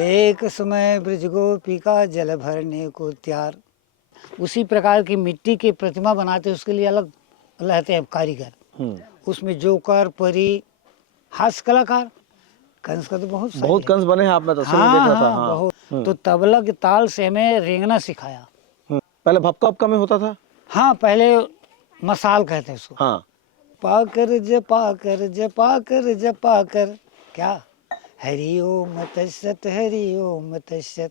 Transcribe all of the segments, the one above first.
एक समय ब्रज गोपी का जल भरने को त्यार। उसी प्रकार की मिट्टी की प्रतिमा बनाते, उसके लिए अलग रहते हैं कारीगर। उसमें जोकर, परी, हास्य कलाकार, कंस का तो बहुत सारे बहुत हैं। कंस बने हैं, आप मैं तस्वीर में देख रहा था। हाँ बहुत। तो तबला के ताल से हमें रेंगना सिखाया। पहले भपका उपका में होता था। हाँ, पहले मसाल कहते हैं उसको। हाँ, पाकर जपा कर जपा कर जपा कर, क्या हरि ओम तत्सत हरि ओम तत्सत।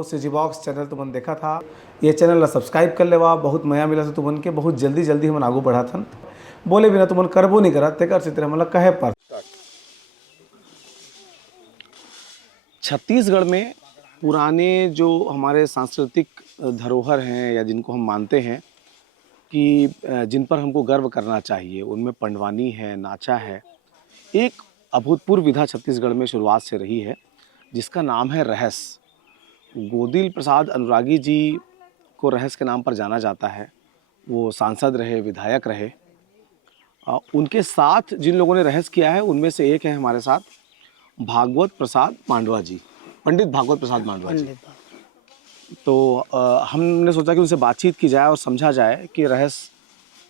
सीजी बॉक्स चैनल तुमन देखा था, ये चैनल ला सब्सक्राइब कर लेवा। बहुत मया मिला से तुमन के, बहुत जल्दी जल्दी हम आगू बढ़ाथन। बोले बिना तुमन करबो नहीं करा, तेकर से तेरा मतलब कहे पर। छत्तीसगढ़ में पुराने जो हमारे सांस्कृतिक धरोहर हैं या जिनको हम मानते हैं कि जिन पर हमको गर्व करना चाहिए, उनमें पंडवानी है, नाचा है। एक अभूतपूर्व विधा छत्तीसगढ़ में शुरुआत से रही है जिसका नाम है रहस। गोदिल प्रसाद अनुरागी जी को रहस के नाम पर जाना जाता है। वो सांसद रहे, विधायक रहे। उनके साथ जिन लोगों ने रहस किया है उनमें से एक है हमारे साथ भागवत प्रसाद मांडवा जी, पंडित भागवत प्रसाद मांडवा जी। तो हमने सोचा कि उनसे बातचीत की जाए और समझा जाए कि रहस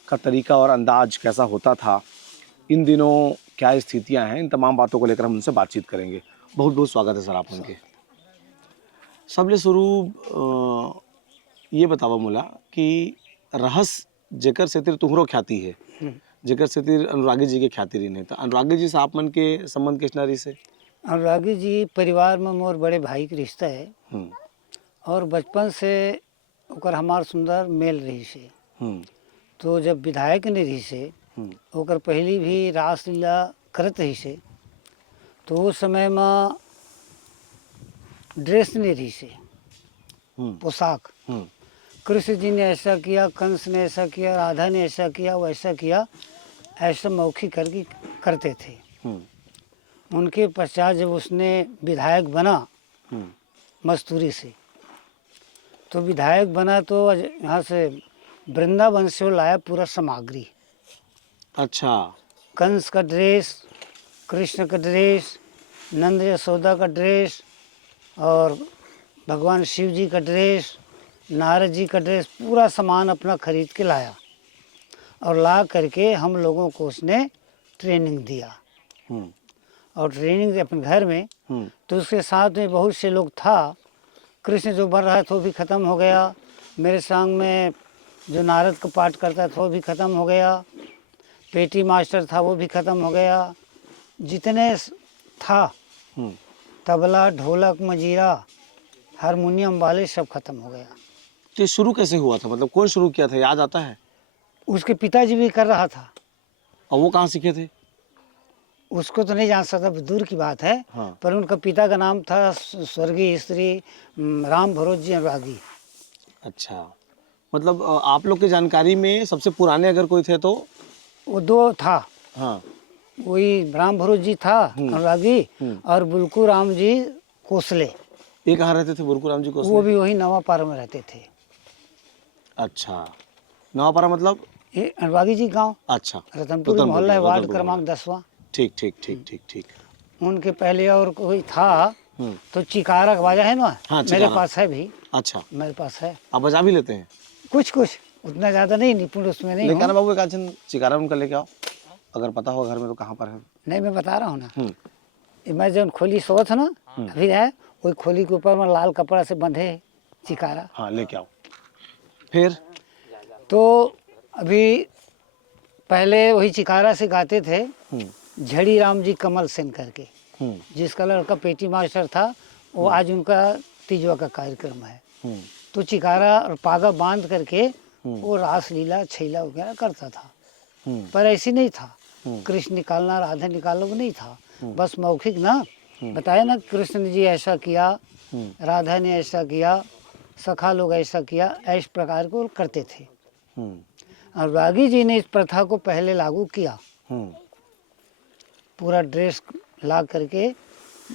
का तरीका और अंदाज कैसा होता था, इन दिनों क्या स्थितियां हैं। इन तमाम बातों को लेकर हम उनसे बातचीत करेंगे। बहुत बहुत स्वागत है सर आप उनके। सबले शुरू ये बतावा मोला कि रहस जेकर सेतिर तुहरो ख्याति है, जेकर सेतिर अनुरागी जी के ख्याति रही, तो अनुरागी जी से आप मन के संबंध किस नारी से? अनुरागी जी परिवार में मोर बड़े भाई के रिश्ता है और बचपन से ओकर हमार सुंदर मेल रही से। तो जब विधायक ने रही से ओकर पहली भी रासलीला करत रही से, तो उस समय में ड्रेस नहीं रही से, पोशाक। कृष्ण जी ने ऐसा किया, कंस ने ऐसा किया, राधा ने ऐसा किया, वैसा किया, ऐसा मौखिक करके करते थे। उनके पश्चात जब उसने विधायक बना मस्तूरी से, तो विधायक बना तो यहाँ से वृंदावन से वो लाया पूरा सामग्री। अच्छा। कंस का ड्रेस, कृष्ण का ड्रेस, नंद यशोदा का ड्रेस और भगवान शिव जी का ड्रेस, नारद जी का ड्रेस, पूरा सामान अपना खरीद के लाया और ला करके हम लोगों को उसने ट्रेनिंग दिया। और ट्रेनिंग अपने घर में, तो उसके साथ में बहुत से लोग था। कृष्ण जो बन रहा था वो भी ख़त्म हो गया। मेरे संग में जो नारद का पाठ करता था वो भी ख़त्म हो गया। पेटी मास्टर था वो भी ख़त्म हो गया। जितने था तबला, ढोलक, मजीरा, हारमोनियम वाले सब खत्म हो गया। तो ये शुरू कैसे हुआ था, मतलब कौन शुरू किया था, याद आता है? उसके पिताजी भी कर रहा था। और वो कहाँ सीखे थे? उसको तो नहीं जान सकता, दूर की बात है। पर उनका पिता का नाम था स्वर्गीय श्री राम भरोज जी अनुरागी। अच्छा, मतलब आप लोग की जानकारी में सबसे पुराने अगर कोई थे तो? वो दो था। हाँ, वही राम भरोज जी था अनुरागी और बुलकू राम जी कोसले। ये कहाँ रहते थे बुलकू राम जी कोसले? वो भी वही नवापारा में रहते थे। अच्छा, नवापारा मतलब? ये अनुरागी जी गांव। अच्छा, रतनपुर मोहल्ला है, वार्ड क्रमांक 10वां। ठीक ठीक ठीक ठीक ठीक। उनके पहले और कोई था तो चिकारा का बाजा है ना। हाँ, मेरे पास है भी। अच्छा, मेरे पास है। आप बजा भी लेते हैं? कुछ कुछ, उतना ज़्यादा नहीं, निपुण उसमें नहीं लेकिन हूँ। बाबू एक आजन चिकारा उनका लेके आओ, अगर पता हो घर में तो कहाँ पर है? नहीं, मैं बता रहा हूँ ना। मैं जब खोली सोत ना अभी है, वही खोली के ऊपर में लाल कपड़ा से बंधे चिकारा। हाँ, लेके आओ। फिर तो अभी पहले वही चिकारा से गाते थे। झड़ी राम जी कमल सेन करके, जिसका लड़का पेटी मास्टर था, वो आज उनका तीजवा का कार्यक्रम है। तो चिकारा और पागा बांध करके वो रासलीला छैला वगैरह करता था। पर ऐसी नहीं था कृष्ण निकालना, राधा निकालना, वो नहीं था। बस मौखिक ना बताया ना, कृष्ण जी ऐसा किया, राधा ने ऐसा किया, सखा लोग ऐसा किया, इस प्रकार को करते थे। और रागी जी ने इस प्रथा को पहले लागू किया। पूरा ड्रेस ला करके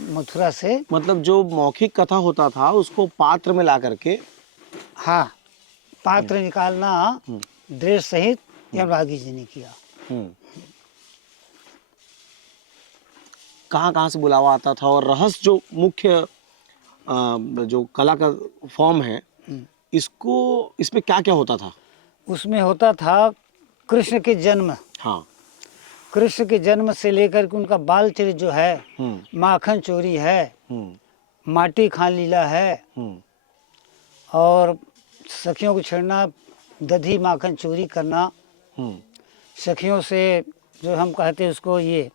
मथुरा से, मतलब जो मौखिक कथा होता था उसको पात्र में ला करके, हाँ, पात्र निकालना ड्रेस सहित यमरागी जी ने किया। कहाँ कहाँ से बुलावा आता था, और रहस्य जो मुख्य जो कला का फॉर्म है, इसको इसमें क्या क्या होता था? उसमें होता था कृष्ण के जन्म, हाँ। कृष्ण के जन्म से लेकर के उनका बाल चरित्र जो है, माखन चोरी है, माटी खान लीला है, और सखियों को छेड़ना, दधी माखन चोरी करना, सखियों से जो हम कहते हैं उसको ये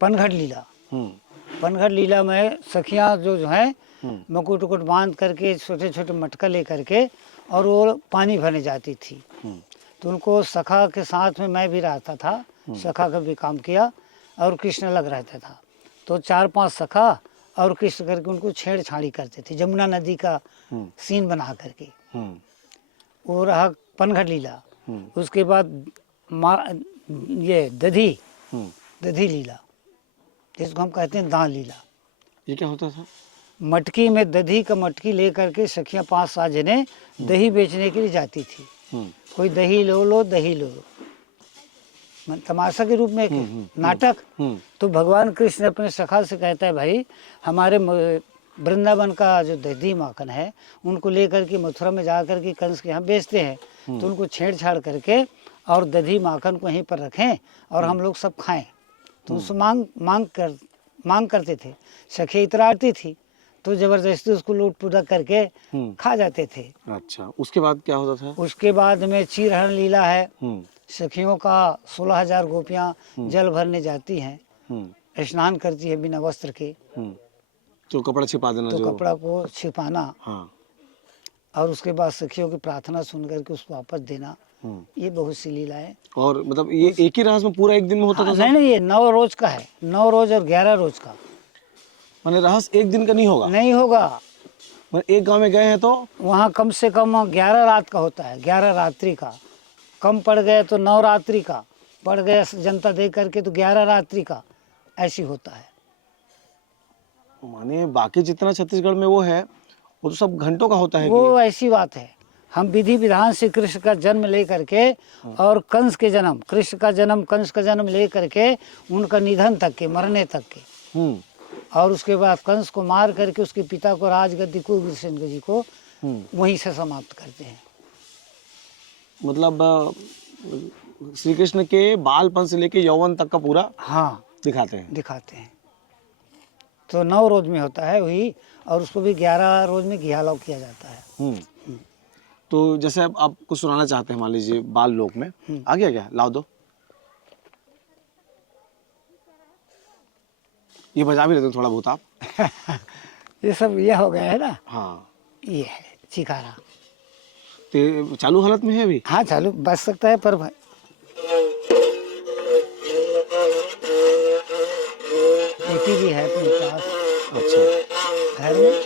पनघट लीला। पनघट लीला में सखियां जो हैं मुकुट उकुट बांध करके छोटे छोटे मटका ले करके और वो पानी भरने जाती थी। तो उनको सखा के साथ में मैं भी रहता था, सखा का भी काम किया, और कृष्ण अलग रहता था। तो 4-5 सखा और कृष्ण करके उनको छेड़छाड़ी करते थे, जमुना नदी का सीन बना करके। वो रहा पनघट लीला। उसके बाद ये दधी लीला, जिसको हम कहते हैं दान लीला। ये क्या होता था? मटकी में दही का मटकी ले करके सखियां 5-7 जने दही बेचने के लिए जाती थी। कोई दही लो दही लो, तमाशा के रूप में एक नाटक। तो भगवान कृष्ण अपने सखा से कहता है, भाई हमारे वृंदावन का जो दही माखन है उनको लेकर के मथुरा में जा करके कंस के यहाँ बेचते हैं, तो उनको छेड़छाड़ करके और दही माखन को यहीं पर रखें और हम लोग सब खाएं। तो उससे मांग करते थे। सखी इतराती थी तो जबरदस्ती उसको लूट पूरा करके खा जाते थे। अच्छा, उसके बाद क्या होता था? उसके बाद में चीरहरण लीला है। सखियों का 16,000 गोपियां जल भरने जाती हैं, स्नान करती है बिना वस्त्र के। तो कपड़ा छिपा देना, तो जो कपड़ा को छिपाना, हाँ। और उसके बाद सखियों की प्रार्थना सुन करके उसको वापस देना। ये बहुत सी लीला है। और मतलब ये एक ही रहस्य में पूरा एक दिन में होता था? नहीं, ये 9 रोज का है, 9 रोज और 11 रोज का। माने रहस्य एक दिन का नहीं होगा? नहीं होगा। मतलब एक गांव में गए हैं तो वहाँ कम से कम 11 रात का होता है, 11 रात्रि का। कम पड़ गए तो 9 रात्रि का, पड़ गए जनता दे करके तो 11 रात्रि का, ऐसी होता है। माने बाकी जितना छत्तीसगढ़ में वो है वो तो सब घंटों का होता है। वो ऐसी बात है। हम विधि विधान से कृष्ण का जन्म ले करके और कंस के जन्म, कृष्ण का जन्म, कंस का जन्म ले करके उनका निधन तक के, मरने तक के, और उसके बाद कंस को मार करके उसके पिता को राजगद्दी को, कृष्ण जी को वहीं से समाप्त करते हैं। मतलब श्री कृष्ण के बालपन से लेके यौवन तक का पूरा दिखाते हैं। तो 9 रोज में होता है वही, और उसको भी 11 रोज में घियालाव किया जाता है। तो जैसे अब आप कुछ सुनाना चाहते हैं, मान लीजिए बाल लोक में आ गया क्या, लाओ दो। ये बजा भी लेते हैं थोड़ा बहुत आप? ये सब ये हो गया है ना। हाँ, ये है चिकारा। तो चालू हालत में है अभी? हाँ चालू बज सकता है, पर भाई बेटी भी है अपने पास। अच्छा, घर में।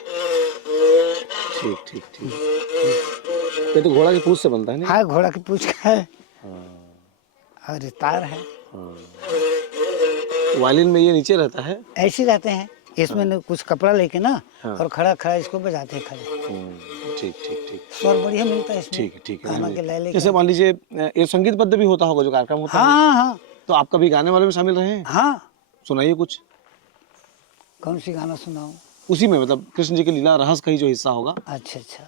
ठीक। ये तो घोड़ा की पूंछ से बनता है ना? हाँ, घोड़ा की पूंछ का है। और तार है। वायलिन में ये नीचे रहता है? ऐसे ही रहते हैं, इसमें कुछ कपड़ा लेके ना, और खड़ा इसको बजाते हैं खड़े। ठीक। स्वर बढ़िया मिलता है इसमें। ठीक है। गाना के लय लेके। जैसे मान लीजिए ये संगीतबद्ध भी होता होगा जो कार्यक्रम होता है? हाँ। तो आप कभी गाने वाले में शामिल रहे हैं? हाँ। सुनाइए कुछ। कौन सी गाना सुनाऊं? उसी में मतलब कृष्ण जी की लीला रहस्य का ही जो हिस्सा होगा। अच्छा।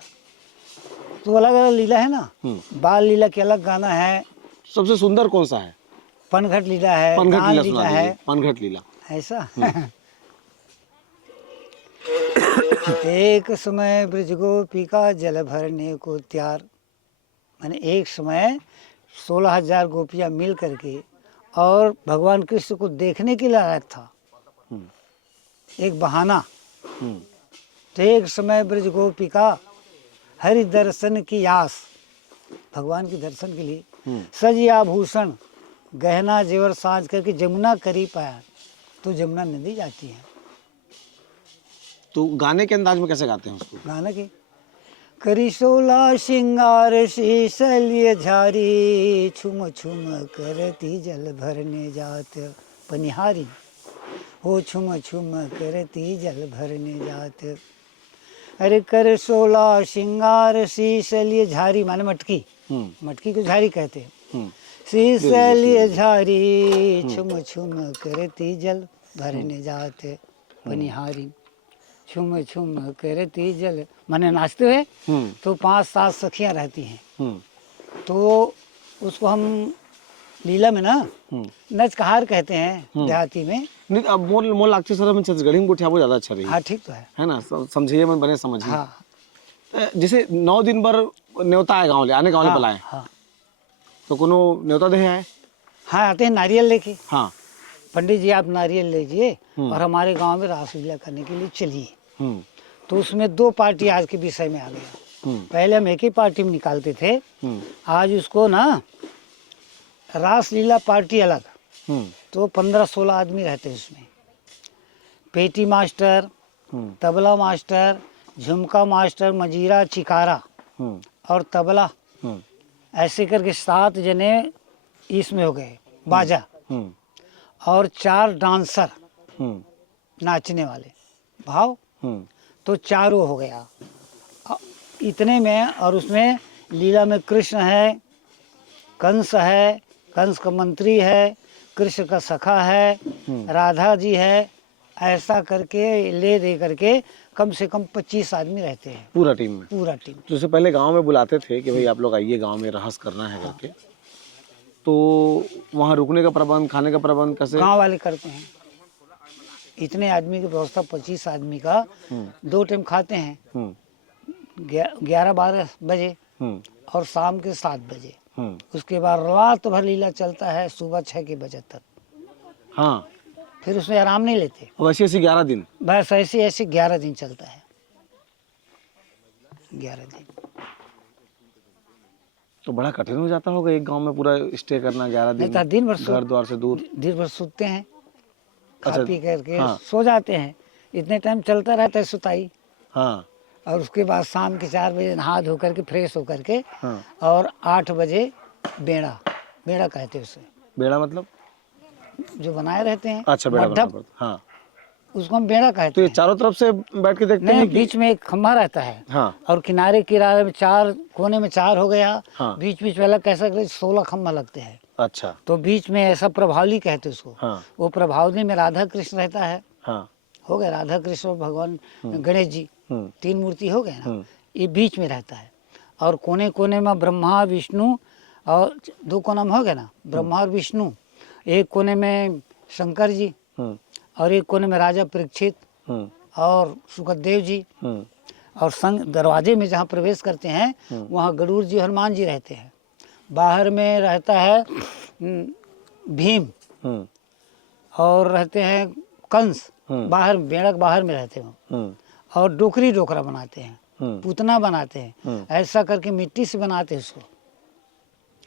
तो अलग अलग लीला है ना। बाल लीला के अलग गाना है। सबसे सुंदर कौन सा है? पनघट लीला है, पनघट दान लीला लीला सुना है। दीजिए, पनघट लीला। ऐसा। एक समय ब्रज गोपी का जल भरने को तैयार, माने एक समय 16,000 गोपियां मिल करके और भगवान कृष्ण को देखने के लिए आया था, एक बहाना। तो एक समय ब्रज गोपी का हरि दर्शन की आस, भगवान के दर्शन के लिए सज आभूषण गहना जेवर साज करके जमुना करीब आया। तो जमुना नदी जाती है। तो गाने के अंदाज में कैसे गाते हैं उसको? गाना के करी 16 श्रृंगार शीशल्य झारी, छुम छुम करती जल भरने जात पनिहारी, हो छुम छुम करती जल भरने जात। अरे कर 16 श्रृंगार शीशल्य झारी माने मटकी, मटकी को झारी कहते हैं। हम्म, सीसलिए झारी छुम छुम करती जल भरने जाते पनिहारी, छुम छुम करती जल, माने नाचते हुए। तो 5-7 सखियां रहती हैं, तो उसको हम लीला में ना नचकहार कहते हैं देहाती में। नहीं अब मोल लागते सर में छत्तीसगढ़ी में गोठिया ज़्यादा अच्छा रही हाँ ठीक तो है। ना, समझिए मन बने समझिए। हाँ जैसे 9 दिन भर न्योता है गाँव ले आने गाँव ले हाँ बुलाए, हाँ तो कोनो न्योता दे आए। हाँ, आते हैं नारियल लेके। हाँ। पंडित जी आप नारियल लीजिए और हमारे गांव में रासलीला करने के लिए चलिए। तो उसमें 2 पार्टी आज के विषय में आ गया। पहले हम एक ही पार्टी में निकालते थे, आज उसको ना रासलीला पार्टी अलग। तो 15-16 आदमी रहते हैं उसमें, पेटी मास्टर, तबला मास्टर, झुमका मास्टर, मजीरा, चिकारा और तबला, ऐसे करके 7 जने इसमें हो गए, बाजा। और 4 डांसर नाचने वाले भाव, तो 4 हो गया इतने में। और उसमें लीला में कृष्ण है, कंस है, कंस का मंत्री है, कृष्ण का सखा है, राधा जी है, ऐसा करके ले दे करके कम से कम 25 आदमी रहते हैं पूरा टीम में। पूरा टीम। जैसे पहले गांव में बुलाते थे कि भाई आप लोग आइए गांव में रहस करना है करके, तो वहाँ रुकने का प्रबंध, खाने का प्रबंध कैसे? गांव वाले करते हैं। इतने आदमी की व्यवस्था, 25 आदमी का 2 टाइम खाते हैं, 11-12 बजे और शाम के 7 बजे। उसके बाद रात भर लीला चलता है, सुबह 6 के बजे तक। हाँ, फिर उसमें आराम नहीं लेते, वैसे ऐसे 11 दिन। बस ऐसे ऐसे 11 दिन चलता है, 11 दिन। तो बड़ा कठिन हो जाता होगा एक गांव में पूरा स्टे करना 11 दिन, नहीं, दिन भर घर द्वार से दूर। दिन भर सूते हैं, खा अच्छा, पी करके हाँ। सो जाते हैं। इतने टाइम चलता रहता है सुताई। हाँ और उसके बाद शाम के 4 बजे नहा धो करके फ्रेश होकर के, हाँ। और 8 बजे बेड़ा, बेड़ा कहते हैं उसे, बेड़ा मतलब? जो बनाए रहते हैं। अच्छा, बेड़ा मड्ढप, बनाना पड़ता। हाँ, उसको हम बेड़ा कहते तो ये हैं। चारों तरफ से बैठ के देखते नहीं, हैं कि? बीच में एक खम्भा रहता है। हाँ और किनारे किनारे में 4 कोने में 4 हो गया। हाँ। बीच बीच में अलग कैसा 16 खम्भा लगते हैं। अच्छा। तो बीच में ऐसा प्रभावली कहते हैं उसको। हाँ वो प्रभावली में राधा कृष्ण रहता है। हाँ। हो गए राधा कृष्ण और भगवान गणेश जी, 3 मूर्ति हो गए ना। ये बीच में रहता है। और कोने कोने में ब्रह्मा विष्णु, और 2 कोना में हो गया ना, ब्रह्मा और विष्णु। एक कोने में शंकर जी, और एक कोने में राजा परीक्षित और सुखदेव जी। और संग दरवाजे में जहाँ प्रवेश करते हैं वहाँ गरुड़ जी, हनुमान जी रहते हैं। बाहर में रहता है भीम, और रहते हैं कंस। बाहर बेड़क बाहर में रहते हो। और डोकरी डोकरा बनाते हैं, पुतना बनाते हैं, ऐसा करके मिट्टी से बनाते हैं उसको।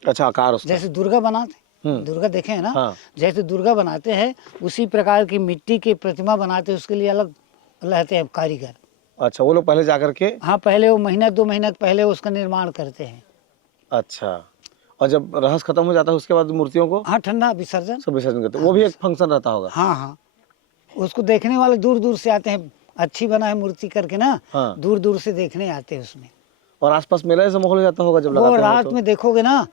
अच्छा, आकार उसका जैसे दुर्गा बनाते हैं, दुर्गा देखे हैं ना। हाँ। जैसे दुर्गा बनाते हैं उसी प्रकार की मिट्टी की प्रतिमा बनाते हैं, उसके लिए अलग रहते हैं कारीगर। अच्छा, वो लोग पहले जाकर के? हाँ, पहले वो महीना 2 महीना पहले उसका निर्माण करते हैं। अच्छा, और जब रहस खत्म हो जाता है उसके बाद मूर्तियों को? हाँ, ठंडा विसर्जन। सब विसर्जन करते हैं। वो भी एक फंक्शन रहता होगा? हाँ हाँ, उसको देखने वाले दूर दूर से आते हैं। अच्छी बना है मूर्ति करके ना। हाँ। दूर दूर से देखने आते हैं उसमें। और आसपास मेला जैसा माहौल हो जाता होगा जब वो लगाते हो रात तो? में देखोगे ना,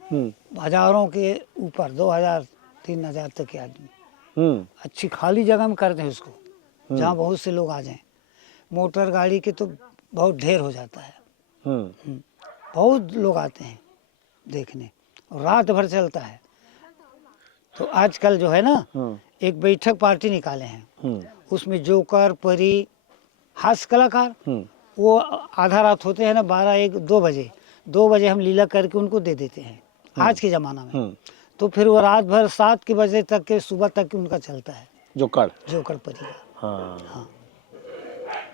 हजारों के ऊपर, 2000-3000 तक के आदमी अच्छी खाली जगह में करते हैं उसको, जहाँ बहुत से लोग आ जाएं। मोटर गाड़ी के तो बहुत ढेर हो जाता है। बहुत लोग आते हैं देखने, और रात भर चलता है। तो आजकल जो है ना, एक बैठक पार्टी निकाले हैं। उसमें जोकर, परी, हास्य कलाकार, वो आधा रात होते हैं ना, 12-1-2 बजे, 2 बजे हम लीला करके उनको दे देते हैं आज के ज़माना में। तो फिर वो रात भर 7 के बजे तक के, सुबह तक के उनका चलता है जोकर परी का। हाँ।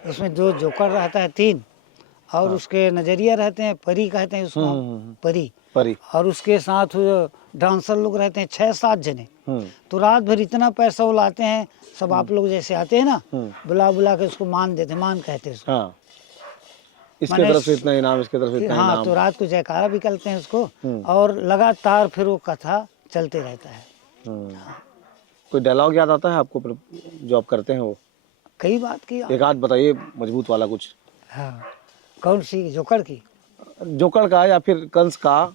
उसमें जो जोकर रहता है 3, और उसके नजरिया रहते हैं, परी कहते हैं उसको, परी। और उसके साथ डांसर लोग रहते हैं 6-7 जने। तो रात भर इतना पैसा वो लाते हैं। सब आप लोग जैसे आते हैं ना, बुला बुला के उसको मान देते हैं, मान कहते हैं उसको। हाँ। इसके तरफ से इतना इनाम, इसके तरफ से इतना हाँ, इनाम। तो रात को जयकारा भी करते हैं उसको, और लगातार फिर वो कथा चलते रहता है। कोई डायलॉग याद आता है आपको जो आप करते हैं वो? कई बात की। एक आध बताइए, मजबूत वाला कुछ। हाँ, कौन सी? जोकर की? जोकर का या फिर कंस का,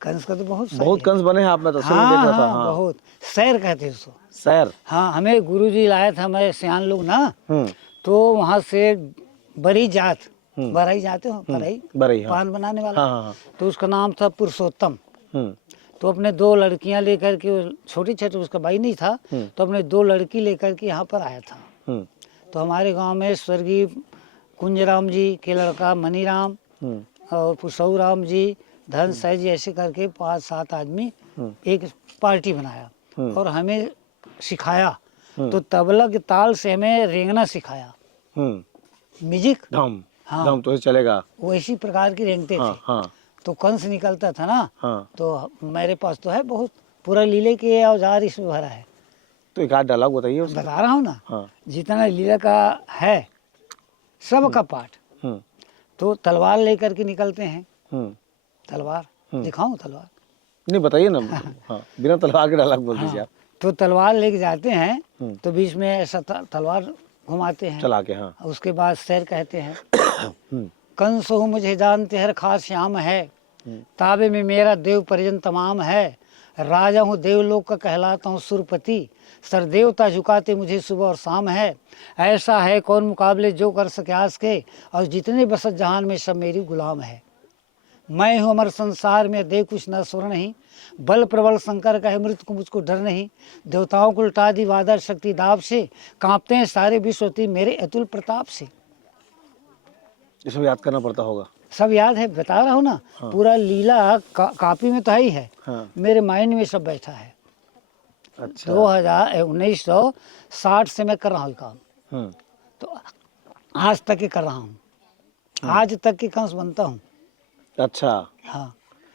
कंस का तो बहुत बहुत कंस बने हैं, आप मैं तस्वीर में हाँ देख रहा था। हाँ हाँ, बहुत। सैर कहते हैं उसको। सैर। हाँ, हमें गुरुजी लाए थे, हमारे सियान लोग ना, हम्म, तो वहाँ से बड़ी जात, बराई जाते हो, बराई, बरई, हाँ पान बनाने वाला, हाँ हाँ। तो उसका नाम था पुरुषोत्तम। हम्म, तो अपने 2 लड़कियां लेकर के, छोटी छोटी, उसका भाई नहीं था, तो अपने 2 लड़की लेकर के यहाँ पर आया था। हम्म, तो हमारे गांव में स्वर्गीय कुंजराम जी के लड़का मनीराम और पुसऊ राम जी, धन साई जी, ऐसे करके 5-7 आदमी एक पार्टी बनाया और हमें सिखाया। तो तबला के ताल से हमें रेंगना सिखाया, म्यूजिक। धम, हाँ। धम तो ये चलेगा। वैसी प्रकार की रेंगते हाँ थे। हाँ तो कंस निकलता था ना, हाँ। तो मेरे पास तो है बहुत, पूरा लीले के औजार इसमें भरा है। तो एक आध डायलॉग बताइए उसका। बता रहा हूँ ना, हाँ। जितना लीला का है सबका पाठ। हम्म, तो तलवार लेकर के निकलते हैं, हम्म, तलवार दिखाऊं तलवार? नहीं बताइए ना। हाँ, बिना तलवार के डायलॉग बोल दीजिए हाँ, आप। तो तलवार लेके जाते हैं, तो बीच में ऐसा तलवार घुमाते हैं, चला के। हाँ। उसके बाद शेर कहते हैं, हम्म, कंस हो मुझे जानते हर खास श्याम है, ताबे में मेरा देव परिजन तमाम है, राजा हूँ देवलोक का कहलाता हूँ सुरपति, सरदेवता झुकाते मुझे सुबह और शाम है, ऐसा है कौन मुकाबले जो कर सके आस के, और जितने बसत जहान में सब मेरी गुलाम है। मैं हूँ अमर संसार में देव कुछ न सुर नहीं, बल प्रबल शंकर का है मृत्यु को मुझको डर नहीं, देवताओं को उल्टा दी वादर शक्ति दाब से, कांपते हैं सारे विश्वती मेरे अतुल प्रताप से। ये सब याद करना पड़ता होगा। सब याद है, बता रहा हूँ ना। पूरा लीला कापी में तो है ही है। हाँ। मेरे माइंड में सब बैठा है। अच्छा। 1960 से मैं कर रहा हूँ ये काम, तो आज तक ही कर रहा हूँ, आज तक की कंस बनता हूँ। अच्छा। हाँ,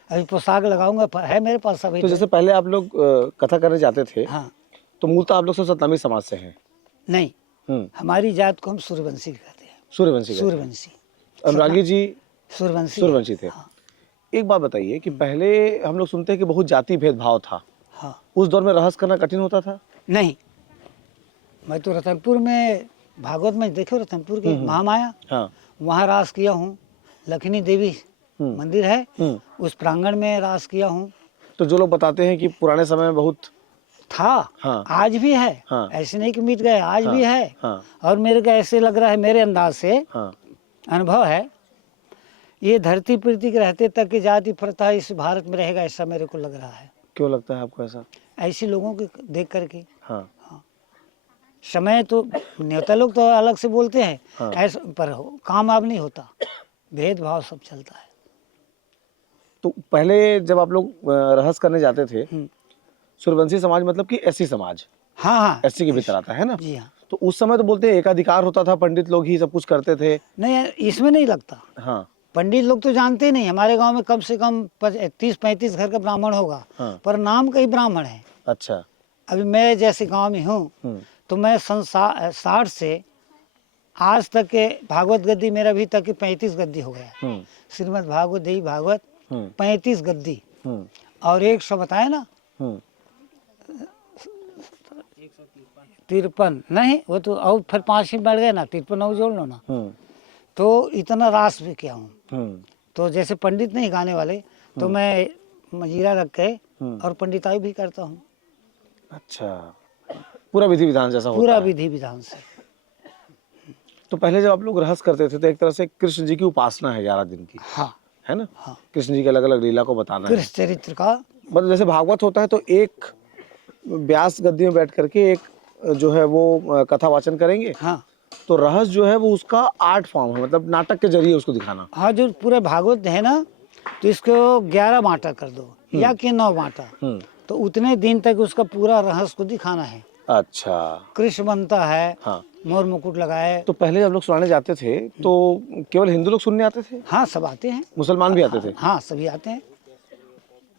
अभी पोशाक लगाऊंगा, है मेरे पास अभी। तो जैसे पहले आप लोग कथा करने जाते थे, हाँ, तो मूलतः आप लोग सब सतनामी समाज से हैं? नहीं, हमारी जात को हम सूर्यवंशी कहते हैं। सूर्यवंशी। सूर्यवंशी। अनुरागी जी सूर्यवंशी। सूर्यवंशी थे। हाँ। एक बात बताइए कि पहले हम लोग सुनते हैं कि बहुत जाति भेदभाव था, हाँ, उस दौर में रहस्य करना कठिन होता था? नहीं, मैं तो रतनपुर में, भागवत में देखो, रतनपुर की महामाया, हाँ। वहाँ रास किया हूँ। लक्ष्मी देवी मंदिर है, उस प्रांगण में रास किया हूँ। तो जो लोग बताते हैं कि पुराने समय में बहुत था, हाँ। आज भी है। हाँ। ऐसे नहीं कि मिट गए, आज भी है। हाँ। और मेरे को ऐसे लग रहा है, मेरे अंदाज से हाँ। अनुभव है, ये धरती पृथ्वी के रहते तक की जाति प्रथा इस भारत में रहेगा, ऐसा मेरे को लग रहा है। क्यों लगता है आपको ऐसा? ऐसे लोगों को देख करके। हाँ। समय तो नेता लोग तो अलग से बोलते हैं, हाँ। ऐसा पर काम अब नहीं होता, भेदभाव सब चलता है। तो पहले जब आप लोग रहस्य करने जाते थे, सूर्यवंशी समाज मतलब कि एससी समाज, हाँ हाँ, एससी के भीतर आता है ना? जी हाँ। तो उस समय तो बोलते हैं एकाधिकार होता था, पंडित लोग ही सब कुछ करते थे। नहीं, इसमें नहीं लगता। हाँ। पंडित लोग तो जानते ही नहीं, हमारे गांव में कम से कम 30-35 घर का ब्राह्मण होगा, हाँ। पर नाम का ही ब्राह्मण है। अच्छा। अभी मैं जैसे गांव में हूँ, तो मैं 60 से आज तक के भागवत गद्दी मेरा अभी तक की 35 गद्दी हो गया। श्रीमद् भागवत देवी भागवत 35 गद्दी, और 100 बताए ना, 53 नहीं, वो तो और फिर 5 ही बढ़ गए ना, 53 और जोड़ लो ना, तो इतना रास भी किया हूँ। तो जैसे पंडित नहीं गाने वाले, तो मैं मजीरा रख के और पंडिताई भी करता हूँ। अच्छा, पूरा विधि विधान जैसा होता पूरा है। विधि विधान से। तो पहले जब आप लोग रहस्य करते थे तो एक तरह से कृष्ण जी की उपासना है 11 दिन की, हाँ है ना? हाँ, कृष्ण जी के अलग अलग लीला को बताना है। कृष्ण चरित्र का, मतलब जैसे भागवत होता है तो एक व्यास गद्दी में बैठ करके एक जो है वो कथा वाचन करेंगे। हाँ तो रहस्य जो है वो उसका आर्ट फॉर्म है, मतलब नाटक के जरिए उसको दिखाना। हाँ, जो पूरे भागवत है ना, तो इसको 11 बांटा कर दो या कि 9 बांटा, तो उतने दिन तक उसका पूरा रहस्य को दिखाना है। अच्छा। कृष्ण बनता है, हाँ। मोर मुकुट लगाए। तो पहले जब लोग सुनाने जाते थे तो केवल हिंदू लोग सुनने आते थे? हाँ, सब आते हैं। मुसलमान भी आते थे? हाँ, सभी आते हैं।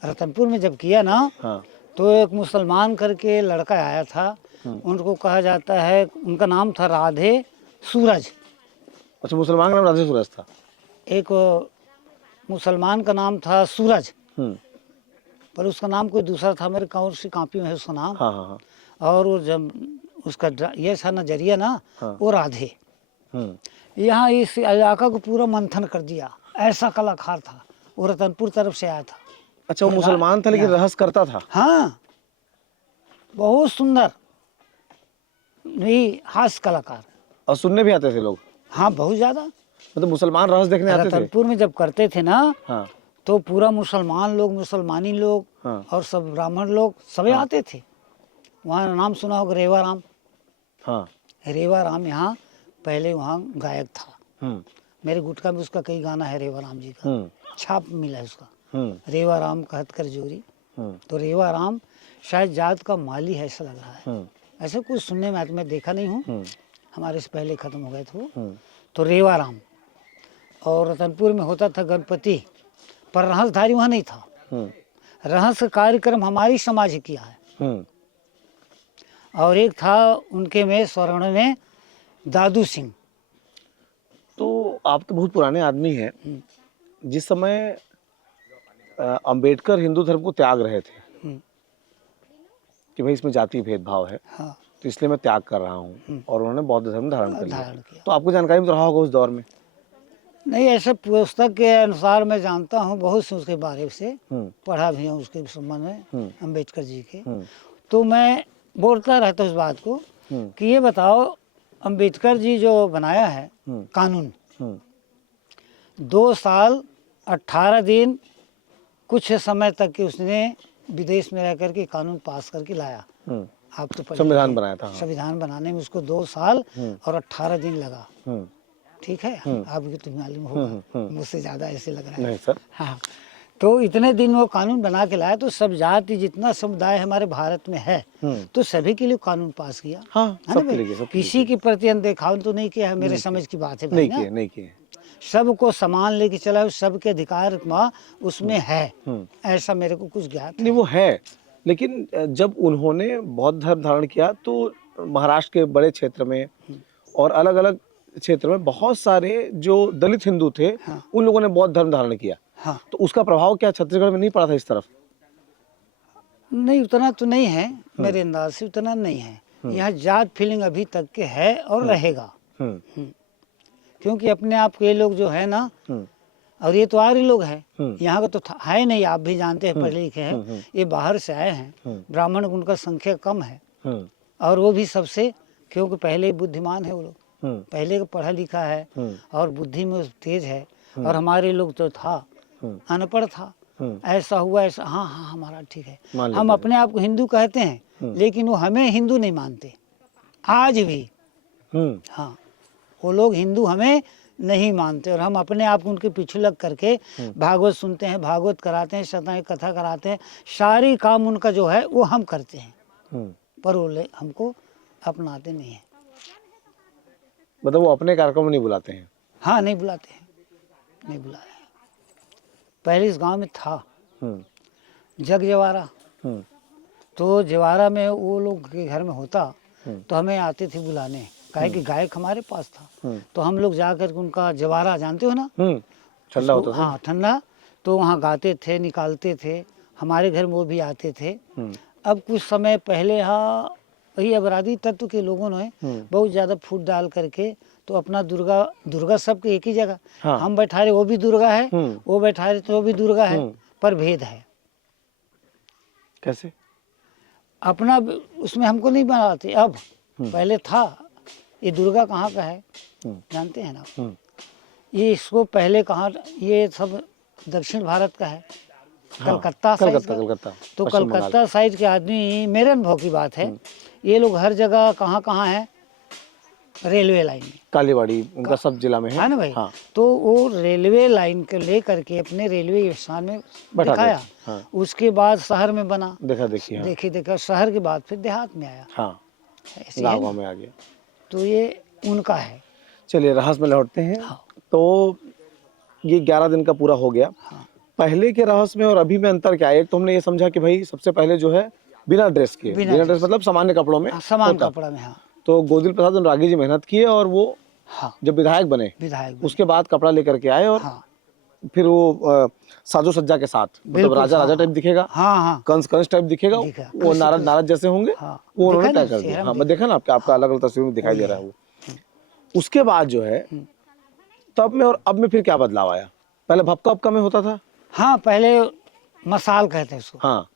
रतनपुर में जब किया ना, हाँ। तो एक मुसलमान करके लड़का आया था, उनको कहा जाता है, उनका नाम था राधे सूरज। अच्छा, मुसलमान का नाम राधे सूरज था? एक मुसलमान का नाम था सूरज, पर उसका नाम कोई दूसरा था, मेरे कौन सी कॉपी में है उसका नाम। हाँ हाँ हाँ। और वो जब उसका ये था नजरिया ना, वो राधे। यहाँ इस इलाका को पूरा मंथन कर दिया, ऐसा कलाकार था वो, रतनपुर तरफ से आया था। अच्छा, वो मुसलमान था लेकिन रहस्य करता था। हाँ, बहुत सुंदर नहीं हास्य कलाकार। और सुनने भी आते थे लोग, हाँ, बहुत ज्यादा। मतलब मुसलमान रहस्य देखने आते थे। रतनपुर में जब करते थे ना, हाँ तो पूरा मुसलमान लोग, मुसलमानी लोग हाँ और सब ब्राह्मण लोग सभी आते थे। वहाँ नाम सुना होगा रेवा राम। हाँ। रेवा राम यहाँ पहले वहाँ गायक था। हम्म मेरे गुटका में उसका कई गाना है रेवा राम जी का, हम्म छाप मिला है उसका, हम्म रेवा राम कहत कर जोरी। हम्म तो रेवा राम शायद जात का माली है ऐसा लग रहा है। हम्म ऐसे कुछ सुनने में आता, मैं देखा नहीं हूँ, हम्म हमारे से पहले ख़त्म हो गए थे वो। हम्म तो रेवा राम। और रतनपुर में होता था गणपति, पर रहस्यधारी वहाँ नहीं था। हम्म रहस्य कार्यक्रम हमारी समाज ही किया है। हम्म और एक था उनके में स्वर्ण में दादू सिंह। तो आप तो बहुत पुराने आदमी हैं। जिस समय अंबेडकर हिंदू धर्म को त्याग रहे थे कि भाई इसमें जाति भेदभाव है, हाँ, तो इसलिए मैं त्याग कर रहा हूँ, और उन्होंने बौद्ध धर्म धारण कर लिया। धारण किया। तो आपको जानकारी भी तो रहा होगा उस दौर में। नहीं, ऐसे पुस्तक के अनुसार मैं जानता हूँ बहुत से उसके बारे से, पढ़ा भी हूँ उसके संबंध में अंबेडकर जी के। तो मैं बोलता रहता हूँ इस बात को कि ये बताओ, अंबेडकर जी जो बनाया है कानून, 2 साल 18 दिन कुछ समय तक के उसने विदेश में रह करके कानून पास करके लाया। आप तो पढ़े संविधान लिखे। बनाया था। हाँ। संविधान बनाने में उसको 2 साल और 18 दिन लगा। हम्म, ठीक है, आपको तो मालूम होगा, मुझसे ज़्यादा ऐसे लग रहा है। नहीं सर। हाँ, तो इतने दिन वो कानून बना के लाया, तो सब जाति जितना समुदाय हमारे भारत में है, तो सभी के लिए कानून पास किया। हाँ, है ना सबके भाई? लिए, सबके लिए। किसी के प्रति अनदेखा तो नहीं किया है, मेरे समझ की बात है भाई नहीं ना। किए, नहीं किए। सबको समान लेके चला, सबके अधिकार उसमें है, ऐसा मेरे को कुछ ज्ञात नहीं, वो है, लेकिन जब उन्होंने बौद्ध धर्म धारण किया तो महाराष्ट्र के बड़े क्षेत्र में और अलग अलग क्षेत्र में बहुत सारे जो दलित हिंदू थे, उन लोगों ने बौद्ध धर्म धारण किया। हाँ, तो उसका प्रभाव क्या छत्तीसगढ़ में नहीं पड़ा था इस तरफ? नहीं उतना तो नहीं है, मेरे अंदाज से उतना नहीं है। यहाँ जात फीलिंग अभी तक के है और रहेगा, क्योंकि अपने आप के लोग जो है ना, और ये तो आर्य लोग हैं, यहाँ का तो है नहीं, आप भी जानते हैं, पढ़े लिखे हैं, ये बाहर से आए हैं। ब्राह्मण उनका संख्या कम है, और वो भी सबसे, क्योंकि पहले बुद्धिमान है वो लोग, पहले का पढ़ा लिखा है और बुद्धि में तेज है। और हमारे लोग तो था अनपढ़ था, ऐसा हुआ ऐसा, हाँ हाँ हमारा ठीक है, हम अपने आप को हिंदू कहते हैं, लेकिन वो हमें हिंदू नहीं मानते आज भी। हाँ, वो लोग हिंदू हमें नहीं मानते, और हम अपने आप को उनके पीछे लग करके भागवत सुनते हैं, भागवत कराते हैं, सत्य कथा कराते हैं, सारी काम उनका जो है वो हम करते हैं, पर वो हमको अपनाते नहीं है। मतलब वो अपने कार्यक्रम में नहीं बुलाते हैं? हाँ, नहीं बुलाते हैं, नहीं बुलाया है। पहले इस गांव में था जग जवारा, तो जवारा में वो लोग के घर में होता, तो हमें आते थे बुलाने, काहे कि गायक हमारे पास था, तो हम लोग जा कर उनका जवारा, जानते हो ना, ठंडा होता था। हाँ, ठंडा, तो वहाँ गाते थे, निकालते थे, हमारे घर में वो भी आते थे। अब कुछ समय पहले यहाँ वही अपराधी तत्व के लोगों ने बहुत ज़्यादा फूट डाल करके, तो अपना दुर्गा सबके एक ही जगह, हम बैठा रहे वो भी दुर्गा है, वो बैठा रहे तो वो भी दुर्गा है, पर भेद है। कैसे? अपना उसमें हमको नहीं बनाते अब, पहले था। ये दुर्गा कहाँ का है जानते हैं ना? ये इसको पहले कहाँ, ये सब दक्षिण भारत का है, कलकत्ता साइड का। कलकत्ता, तो कलकत्ता साइड के आदमी, मेरे अनुभव की बात है, ये लोग हर जगह कहाँ कहाँ है, रेलवे लाइन में, कालीबाड़ी उनका सब जिला में है ना भाई। हाँ। तो वो रेलवे लाइन को ले करके अपने रेलवे स्थान में दिखाया, उसके बाद शहर में बना, देखा शहर के बाद फिर देहात में आया, गाँव में आ गया। तो ये उनका है। चलिए रहस्य में लौटते हैं। तो ये 11 दिन का पूरा हो गया। पहले के रहस्य में और अभी में अंतर क्या है? एक तो हमने ये समझा कि भाई सबसे पहले जो है बिना ड्रेस के, बिना ड्रेस मतलब सामान्य कपड़ों में, सामान्य कपड़ा में। तो गोदिल प्रसाद अनुरागी जी मेहनत किए, और वो जब विधायक बने, उसके बाद कपड़ा लेकर के आए, और फिर वो साजो सज्जा के साथ, मतलब राजा टाइप दिखेगा, कंस टाइप दिखेगा, वो नारद जैसे होंगे, वो उन्होंने तय कर दिया। मैं देखा ना आपका अलग अलग तस्वीर में दिखाई दे रहा है वो। उसके बाद जो है तब में और अब में फिर क्या बदलाव आया? पहले भपका में होता था। हाँ, पहले मसाल कहते हैं उसको। हाँ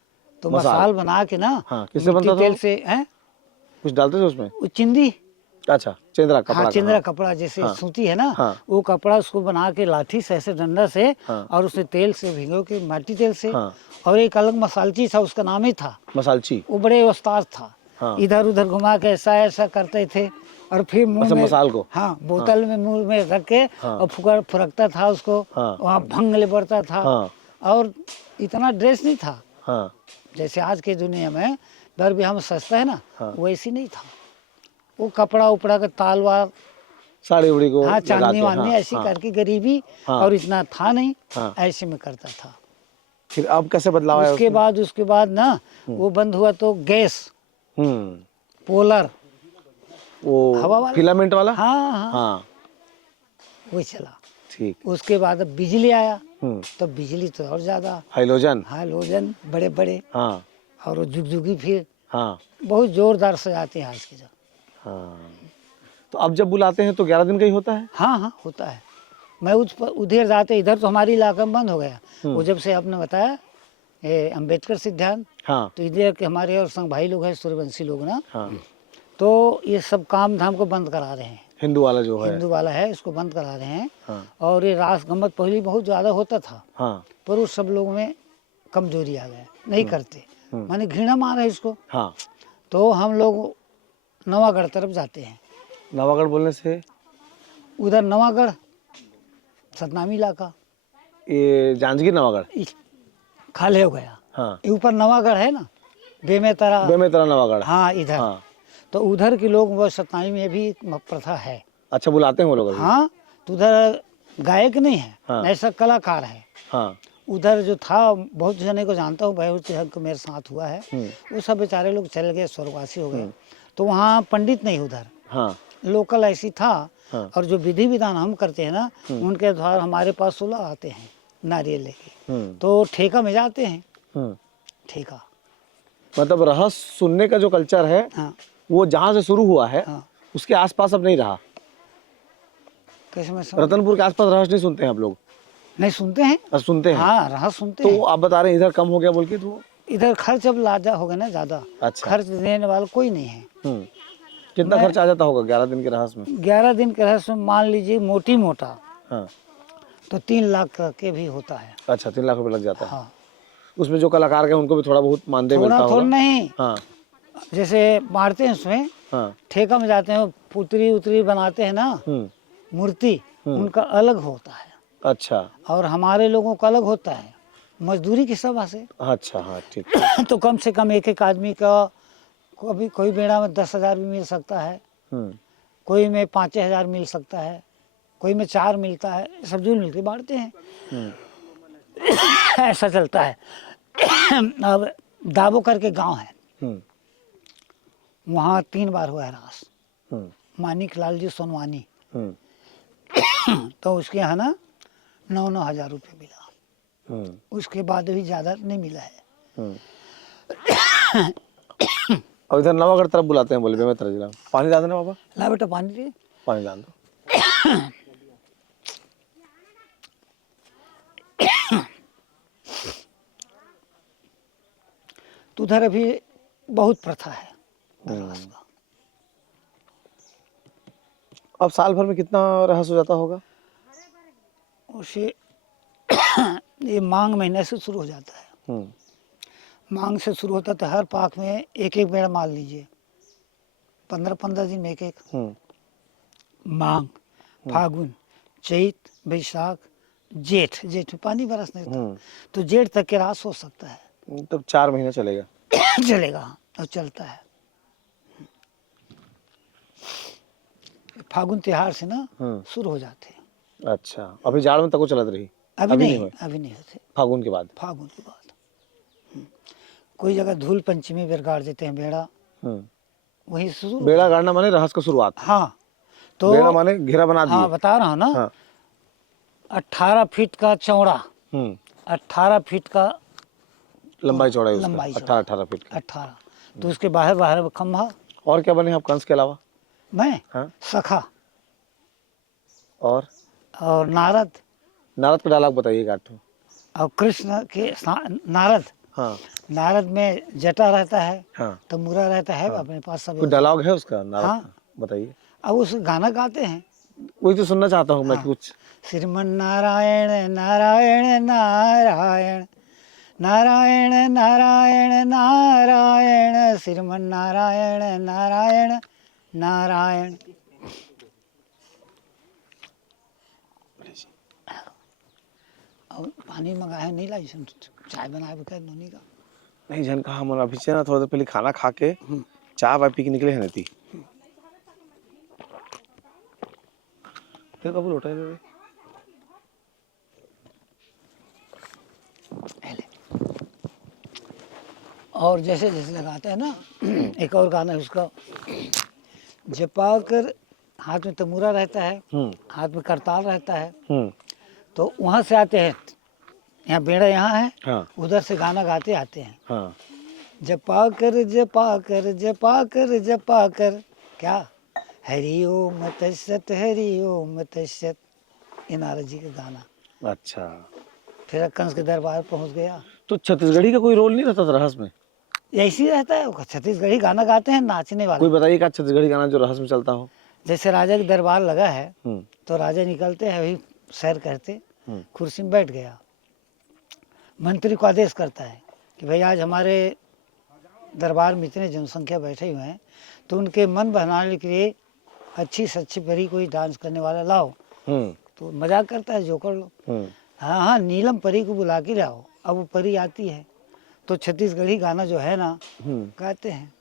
तो मसाल। मसाल बना के ना, हाँ, किससे मिट्टी बनता था तेल वो? से हैं, कुछ डालते थे उसमें? वो चिंदी, अच्छा, चेंद्रा कपड़ा हाँ का, चिंदरा हाँ। कपड़ा जैसे हाँ। सूती है ना, हाँ। वो कपड़ा उसको बना के लाठी से ऐसे डंडा से, हाँ। और उसे तेल से भिगो के, माटी तेल से। हाँ। और एक अलग मसालची था, उसका नाम ही था, मसालची। वो बड़े उस्ताद था। हाँ। इधर उधर घुमा के ऐसा ऐसा करते थे, और फिर मुंह अच्छा, में, मसाल को? हाँ बोतल में मुंह में रख के, हाँ। और फुकरता था उसको। हाँ। वहाँ भंग ले पड़ता था। हाँ। और इतना ड्रेस नहीं था हाँ। जैसे आज के दुनिया में दर भी हम सस्ता है ना, हाँ। वैसी नहीं था। वो कपड़ा उपड़ा का तालवार, साड़ी उड़ी को हाँ लगा चांदनी के, वांदनी हाँ, ऐसी हाँ। करके, गरीबी हाँ। और इतना था नहीं, हाँ। ऐसे में करता था। फिर अब कैसे बदलाव आया उसके उसमें? बाद ना वो बंद हुआ तो गैस, हम्म, पोलर, हवा वो वाला, फिलामेंट वाला। हाँ हाँ, हाँ, वही चला। ठीक। उसके बाद अब बिजली आया, हम्म, तो बिजली तो और ज्यादा, हाइलोजन। हाइलोजन बड़े बड़े, हाँ। और वो जुगजुगी फिर हाँ। बहुत जोरदार सजाते हैं आज के जब। हाँ, तो अब जब बुलाते हैं तो 11 दिन का ही होता है? हाँ हाँ होता है। मैं उधर जाते, इधर तो हमारे इलाका में बंद हो गया। वो जब से आपने बताया ये अम्बेडकर सिद्धांत, हाँ। तो इधर के हमारे और संघ भाई लोग हैं, सूर्यवंशी लोग ना, हाँ, तो ये सब काम धाम को बंद करा रहे हैं। हिंदू वाला जो है। हिंदू वाला है, इसको बंद करा रहे हैं। हाँ। और ये रास गम्मत पहले बहुत ज़्यादा होता था, हाँ। पर उस सब लोगों में कमजोरी आ गया, नहीं करते, माने घृणा मार है इसको। हाँ। तो हम लोग नवागढ़ तरफ जाते हैं। नवागढ़ बोलने से? उधर नवागढ़ सतनामी इलाका, ये जांजगीर नवागढ़। खाले हो गया। हाँ। ये ऊपर नवागढ़ है ना, बेमेतरा, बेमेतरा नवागढ़। हाँ इधर। हाँ। तो उधर के लोग, वो सतनामी में भी प्रथा है। अच्छा, बुलाते हैं वो लोग अभी? हाँ, तो उधर गायक नहीं है, हाँ। ऐसा कलाकार है। हाँ। उधर जो था, बहुत जने को जानता हूँ, बहुत जन को मेरे साथ हुआ है, वो सब बेचारे लोग चल गए, स्वर्गवासी हो गए। तो वहाँ पंडित नहीं उधर, हाँ। लोकल ऐसी था। हाँ। और जो विधि विधान हम करते हैं ना, उनके द्वारा हमारे पास 16 आते हैं नारियल लेके, तो ठेका में जाते हैं। ठेका मतलब रहस्य सुनने का जो कल्चर है, हाँ वो जहाँ से शुरू हुआ है, हाँ। उसके आसपास अब नहीं रहा। कैसे मैं समझ, रतनपुर के आसपास रहस्य नहीं सुनते हैं आप लोग? नहीं सुनते हैं, और सुनते हैं? हाँ रहस्य सुनते तो हैं। आप बता रहे हैं इधर कम हो गया बोल के, तो इधर खर्च अब लाजा हो गया ना ज्यादा। अच्छा। खर्च देने वाला कोई नहीं है। कितना खर्च आ जाता होगा 11 दिन के रहस्य में? 11 दिन के रहस्य में मान लीजिए मोटी मोटा हाँ। तो 3 लाख के भी होता है। अच्छा, 3 लाख रुपए लग जाता है। हाँ, उसमें जो कलाकार हैं उनको भी थोड़ा बहुत मानदेय मिलता थोड़ा होगा? थोड़ा नहीं, हाँ। जैसे मारते हैं उसमें, हाँ। ठेका में जाते हैं, पुतरी उतरी बनाते हैं ना, मूर्ति, उनका अलग होता है। अच्छा। और हमारे लोगों का अलग होता है, मजदूरी के हिसाब से। अच्छा, हाँ ठीक। तो कम से कम एक एक आदमी का, कभी कोई बेड़ा में 10,000 भी मिल सकता है, कोई में 5,000 मिल सकता है, कोई में 4 मिलता है, सब जो मिलके बांटते हैं। ऐसा चलता है। अब दाबो करके गांव है, वहाँ 3 बार हुआ है रास, मानिक लाल जी सोनवानी। तो उसके यहाँ ना 9-9 हज़ार रुपये मिला, उसके बाद भी ज़्यादा नहीं मिला है। और इधर नवागढ़ तरफ बुलाते हैं, बोले बेमेतरा जिला। पानी डाल देना बाबा। ला बेटा पानी दे। पानी डाल दो। तो उधर अभी बहुत प्रथा है रास का। अब साल भर में कितना रहस्य हो जाता होगा? उसे ये मांग महीने से शुरू हो जाता है। मांग से शुरू होता तो हर पाक में एक एक बेड़ा मार लीजिए, 15-15 दिन में एक एक। मांग, फागुन, चैत, बैसाख, जेठ, जेठ में पानी बरसने होता, तो जेठ तक के रास हो सकता है। तब 4 महीने चलेगा। चलेगा और चलता है। फागुन त्योहार से ना शुरू हो जाते हैं। अच्छा, अभी जाड़ में तक वो चलत रही? अभी नहीं होते। फागुन के बाद? फागुन के बाद कोई जगह धूल पंचमी बेर गाड़ देते हैं बेड़ा, वही शुरू। बेड़ा गाड़ना माने रहस्य का शुरुआत? हाँ, तो बेड़ा माने घेरा बना दिए? हाँ बता रहा हूँ ना। हाँ। 18 फीट का चौड़ा, 18 फीट का लंबाई चौड़ाई, लंबाई 18 फीट का। 18। तो उसके बाहर खंभा। और क्या बने आप कंस के अलावा? मैं हाँ। सखा और नारद। नारद का डायलॉग बताइए, 8 ठो। और कृष्ण के नारद, हाँ नारद में जटा रहता है, हाँ। तंबूरा रहता है, अपने पास सब। कोई डायलॉग है उसका नारद हाँ। का? बताइए। अब उस गाना गाते हैं। वही तो सुनना चाहता हूँ मैं कुछ। श्रीमन नारायण नारायण नारायण नारायण नारायण नारायण, श्रीमन नारायण नारायण नारायण। और पानी मंगाया नहीं लाई, चाय बनाए बगैर नोनी का। नहीं जन कहा हम अभी से ना थोड़ा देर पहले खाना खा के चाय वाय पी के निकले हैं नती। तेरे कब लौटा है? और जैसे जैसे लगाते हैं ना, एक और गाना है उसका, जपा कर, हाथ में तमूरा रहता है, हाथ में करताल रहता है, तो वहाँ से आते हैं, यहाँ बेड़ा यहाँ है, हाँ उधर से गाना गाते आते हैं। हाँ। जपा कर जपा कर जपा कर जपा कर, क्या हरि ओम तत्सत हरि ओम तत्सत, ये नारद जी का गाना। अच्छा, फिर कंस के दरबार पहुँच गया। तो छत्तीसगढ़ी का कोई रोल नहीं रहता था रहस्य में? ऐसे ही रहता है, वो छत्तीसगढ़ी गाना गाते हैं नाचने वाले। कोई बताइए का छत्तीसगढ़ी गाना जो रहस्य में चलता हो। जैसे राजा के दरबार लगा है, हम्म तो राजा निकलते हैं, वही सैर करते, कुर्सी में बैठ गया, मंत्री को आदेश करता है कि भाई आज हमारे दरबार में इतने जनसंख्या बैठे हुए हैं, तो उनके मन बहलाने के लिए अच्छी से अच्छी परी कोई डांस करने वाला लाओ। तो मजाक करता है, जो कर लो। हाँ हाँ, नीलम परी को बुला के लाओ। अब वो परी आती है, तो छत्तीसगढ़ी गाना जो है ना गाते हैं,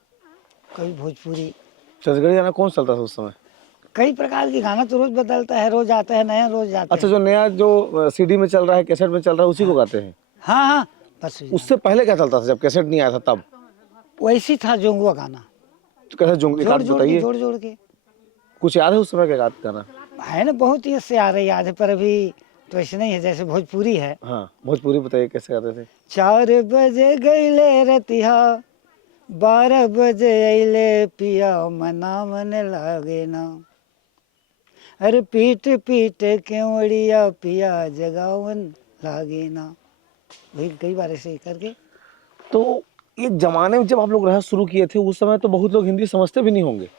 कभी भोजपुरी। छत्तीसगढ़ी गाना कौन चलता था उस समय? कई प्रकार के गाना तो रोज बदलता है, रोज आता है नया, रोज जाता अच्छा, है। जो नया जो सीडी में चल रहा है, कैसेट में चल रहा है, उसी को गाते हैं? हाँ हाँ, बस उससे पहले क्या चलता था जब कैसेट नहीं आया था तब? वैसी था जोंगुआ गाना, तो कैसे जोंगली जोड़ काट जोड़ के बताइए, जोड़ जोड़ के। कुछ याद है उस समय का गाना? है ना, बहुत ही इससे आ रही याद है, पर अभी तो ऐसे नहीं है जैसे भोजपुरी है। हाँ, भोजपुरी बताइए कैसे गाते थे? 4 बजे गईले रतिहा, 12 बजे अइले पिया, मना मन लागे ना, अरे पीट पीट केवड़िया पिया, जगावन लागे ना। वही कई बार ऐसे करके। तो एक जमाने में जब आप लोग रहस्य शुरू किए थे, उस समय तो बहुत लोग हिंदी समझते भी नहीं होंगे।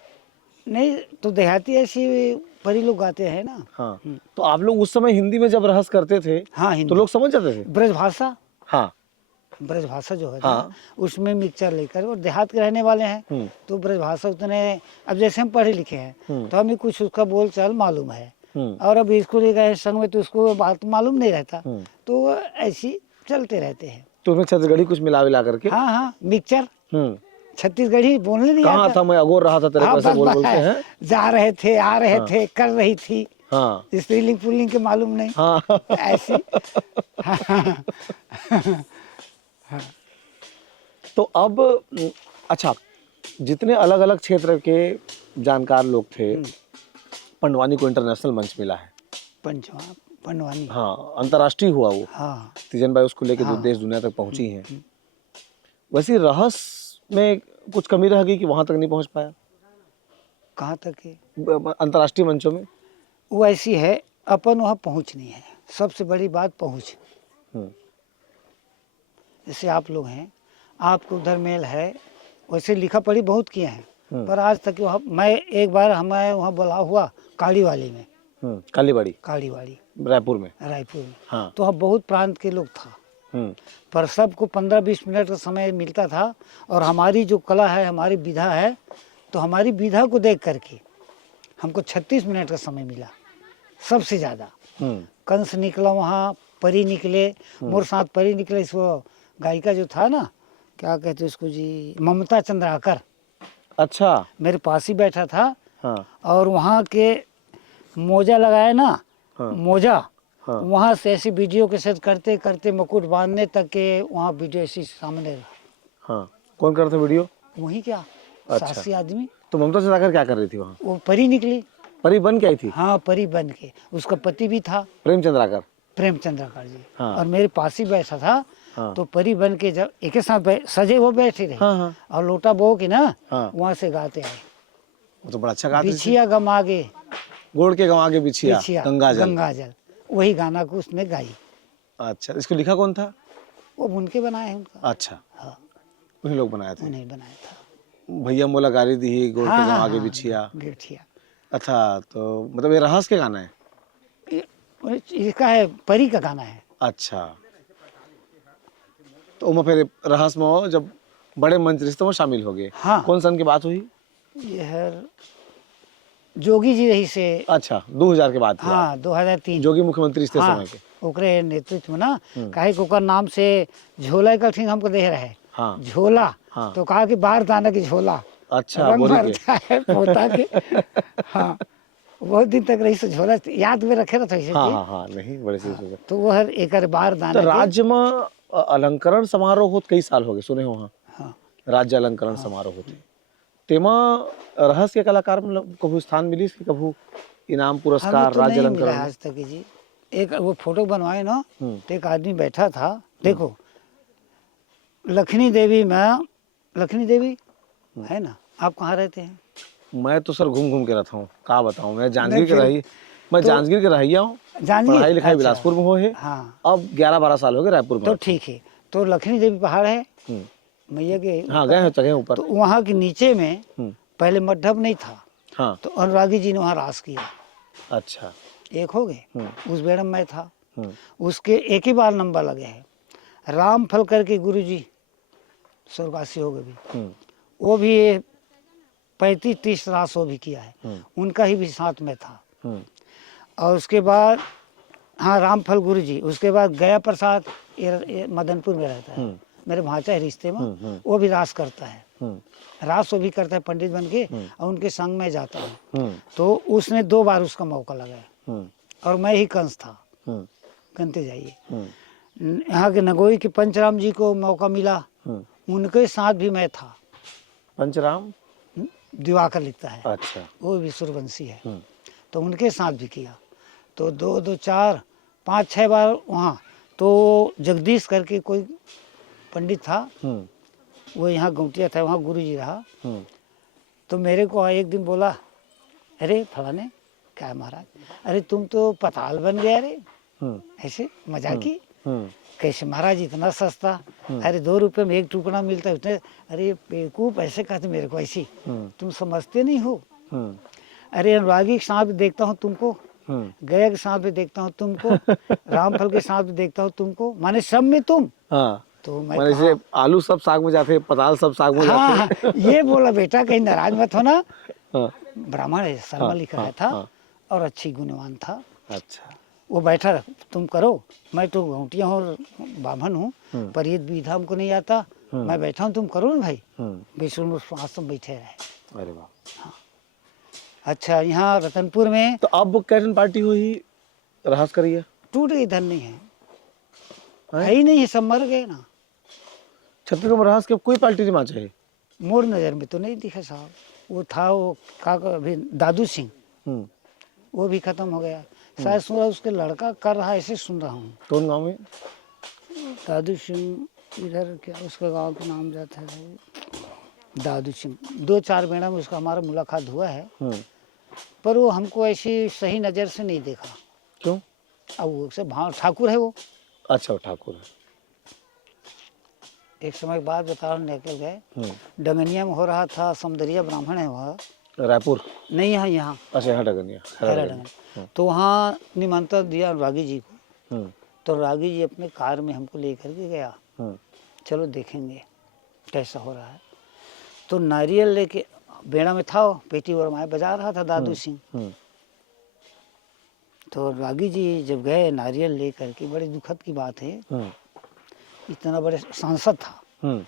नहीं तो देहाती ऐसी परी लोग गाते हैं ना। हाँ, तो आप लोग उस समय हिंदी में जब रहस्य करते थे, हाँ, हिंदी तो लोग समझ जाते थे? ब्रज भाषा, हाँ, ब्रज भाषा जो है हाँ। ना, उसमें मिक्सचर लेकर, और देहात के रहने वाले हैं तो ब्रज भाषा उतने, अब जैसे हम पढ़े लिखे हैं तो हमें कुछ उसका बोल चाल मालूम है, और अब स्कूल गए संग में तो उसको बात मालूम नहीं रहता, तो ऐसी चलते रहते हैं। तो उसमें छत्तीसगढ़ी कुछ मिला विला करके? हाँ हाँ, मिक्सचर छत्तीसगढ़ी बोलने नहीं कहाँ आता। था, मैं अगोर रहा था तेरे हाँ, को ऐसे बस बोल बस बोलते है। हैं। जा रहे थे, आ रहे थे, कर रही थी, हाँ स्त्रीलिंग पुल्लिंग के मालूम नहीं। हाँ। ऐसी। तो अब अच्छा, जितने अलग अलग क्षेत्र के जानकार लोग थे, पंडवानी को इंटरनेशनल मंच मिला है। पंडवानी, हाँ, अंतर्राष्ट्रीय हुआ वो। हाँ, तीजन भाई उसको लेके जो देश दुनिया तक पहुंची हैं। वैसे रहस्य में कुछ कमी रह गई कि वहां तक नहीं पहुंच पाया? कहाँ तक है? अंतर्राष्ट्रीय मंचों में वो ऐसी है, अपन वहाँ पहुँच नहीं है, सबसे बड़ी बात पहुँच। जैसे आप लोग हैं, आपको उधर मेल है, वैसे लिखा पढ़ी बहुत किए हैं, पर आज तक वहाँ, मैं एक बार हमें वहाँ बुला हुआ कालीवाली में, कालीबाड़ी रायपुर में, हाँ। तो वहाँ बहुत प्रांत के लोग था, पर सबको 15-20 मिनट का समय मिलता था, और हमारी जो कला है, हमारी विधा है, तो हमारी विधा को देख करके हमको 36 मिनट का समय मिला, सबसे ज़्यादा। कंस निकला वहाँ, परी निकले, मोर साथ परी निकले, इसको गायिका जो था ना, क्या कहते उसको जी, ममता चंद्राकर। अच्छा, मेरे पास ही बैठा था। हाँ। और वहाँ के मोजा लगाए ना, मोजा, वहाँ से ऐसी वीडियो के साथ करते करते मुकुट बांधने तक के वहाँ वीडियो ऐसी सामने रहा। हाँ, कौन करते वीडियो? वही क्या, अच्छा। 80 आदमी। तो ममता चंद्राकर क्या कर रही थी वहाँ? वो परी निकली, परी बन के आई थी? हाँ, परी बन के। उसका पति भी था प्रेम चंद्राकर जी। हाँ। और मेरे पास ही बैठा था। हाँ। तो परी बन के जब एक साथ सजे वो बैठे रहे। हाँ। और लोटा बो के ना, हाँ। वहाँ से गाते आए, वो तो बड़ा अच्छा गाती थी। बिछिया गम आगे, गोड़ के गंवा के बिछिया, गंगा जल। वही गाना को उसने गाई। अच्छा, इसको लिखा कौन था? वो उनके बनाए हैं उनका। अच्छा, हाँ, उन्हीं लोग बनाए थे। उन्हें बनाया था। भैया मोला गाड़ी दी गोड़ के गाँव आगे बिछिया। गेठिया। अच्छा, तो मतलब ये रहस्य के गाना है? इसका है, परी का गाना है। अच्छा, तो उमा फिर रहस्य में हो जब बड़े मंच रिश्ते में शामिल हो गए। हाँ। कौन सन की बात हुई? ये है जोगी जी रही से। अच्छा, 2000 के बाद की बात। हाँ, 2003। जोगी मुख्यमंत्री थे हाँ, समय के। ओकरे नेतृत्व में ना, काहे कि ओकर नाम से झोला का ठीक हमको दे रहे हाँ झोला। हाँ। तो कहा कि बाहर दाना की झोला अच्छा, रंग बोरी के। भरता है पोता के। हाँ, बहुत दिन तक रही से झोला याद में रखे रहते हाँ हाँ हाँ, नहीं बड़े से हाँ, तो वो हर एक बार तो दाना के। राज्य में अलंकरण समारोह होत कई साल हो गए सुने हो? हाँ, हाँ, राज्य अलंकरण समारोह होते तेमा रहस्य के कलाकार मतलब कभू स्थान मिली कि कभू इनाम हमें पुरस्कार तो राज्य नहीं मिला अलंकरण में? आज तक जी। एक वो फोटो बनवाए ना, हम्म। तो एक आदमी बैठा था, देखो लखनी देवी में, लखनी देवी है ना, आप कहाँ रहते हैं? मैं तो सर घूम घूम के रहता हूँ, का बताऊँ। मैं जांजगीर नहीं के फिर रही, मैं तो जांजगीर के रहिया हूँ। जांजगीर? पढ़ाई लिखाई अच्छा। बिलासपुर में हो है। हाँ, अब 11-12 साल हो गए रायपुर में तो रहता हूँ। ठीक है। तो लखनी देवी पहाड़ है हम्म। मैया के हाँ, ऊपर गए हैं है। जगह ऊपर। तो वहाँ के नीचे में पहले मड्ढप नहीं था, हाँ, तो अनुरागी जी ने वहाँ रास किया। अच्छा। एक हो गए, उस बेड़म में था। हम्म। उसके एक ही बार नंबर लगे हैं। रामफल करके गुरु जी स्वर्गवासी हो गए भी, वो भी 35-30 रास वो भी किया है, उनका ही भी साथ में था। और उसके बाद हाँ, रामफल गुरु जी। उसके बाद गया प्रसाद, ये मदनपुर में रहता है, मेरे भांचा है रिश्ते में, वो भी रास करता है। रास वो भी करता है पंडित बन के, और उनके संग में जाता है। तो उसने 2 बार उसका मौका लगाया, और मैं ही कंस था। गनते जाइए, यहाँ के नगोई के पंचराम जी को मौका मिला, उनके साथ भी मैं था। पंचराम दिवाकर लिखता है, अच्छा। वो भी सूर्यवंशी है, तो उनके साथ भी किया। तो 2, 4, 5, 6 बार वहाँ। तो जगदीश करके कोई पंडित था, वो यहाँ गौटिया था, वहाँ गुरु जी रहा। तो मेरे को एक दिन बोला, अरे फलाने, क्या है महाराज, अरे तुम तो पताल बन गया रे। ऐसे मजाकी, कैसे महाराज इतना सस्ता, अरे 2 रुपए में 1 टुकड़ा मिलता है उतने। अरे बेवकूफ, ऐसे कहते मेरे को, ऐसी तुम समझते नहीं हो। अरे अनुरागी के साथ भी देखता हूँ तुमको, गया के साथ भी देखता हूँ तुमको, रामफल के साथ भी देखता हूँ तुमको, माने सब में तुम। हाँ, तो मैं मैंने से आलू सब साग में जाते, पताल सब साग में हाँ, जाते। हाँ, ये बोला बेटा कहीं नाराज मत होना। हाँ, ब्राह्मण है, शर्मा लिख रहा था, और अच्छी गुणवान था। अच्छा। वो बैठा रहा, तुम करो, मैं तो घोटिया हूँ और बाभन हूँ, पर ये विधा हमको नहीं आता, मैं बैठा हूँ, तुम करो ना भाई। विष्णु आश्रम बैठे रहे। अरे वाह। अच्छा, यहाँ रतनपुर में तो अब कैसन पार्टी हुई रहस करिए? टूट गई, धन नहीं है ही नहीं है, सब मर गए ना। छत्तीसगढ़ में रहस के कोई पार्टी नहीं माचे है? मोर नज़र में तो नहीं दिखा साहब। वो था, वो का अभी दादू सिंह, वो भी खत्म हो गया। शायद सुन रहा उसके लड़का कर रहा है, ऐसे सुन रहा हूँ। कौन गाँव में? दादू सिंह, इधर क्या उसका गांव का नाम जाता है, दादू सिंह। 2-4 बेड़ा में उसका हमारा मुलाकात हुआ है, पर वो हमको ऐसी सही नज़र से नहीं देखा। क्यों? अब वो से भाव ठाकुर है वो। अच्छा, वो ठाकुर है। एक समय के बाद बता निकल गए। डंगनिया में हो रहा था, समदरिया ब्राह्मण है वह, रायपुर नहीं यहाँ, यहाँ अच्छा, यहाँ डगनिया खैरा डंगन। तो वहाँ निमंत्रण दिया रागी जी को। तो रागी जी अपने कार में हमको लेकर के गया, चलो देखेंगे कैसा हो रहा है। तो नारियल लेके बेड़ा में था, पेटी और माए बजा रहा था दादू सिंह। तो रागी जी जब गए नारियल लेकर के, बड़े दुखद की बात है, इतना बड़े सांसद था,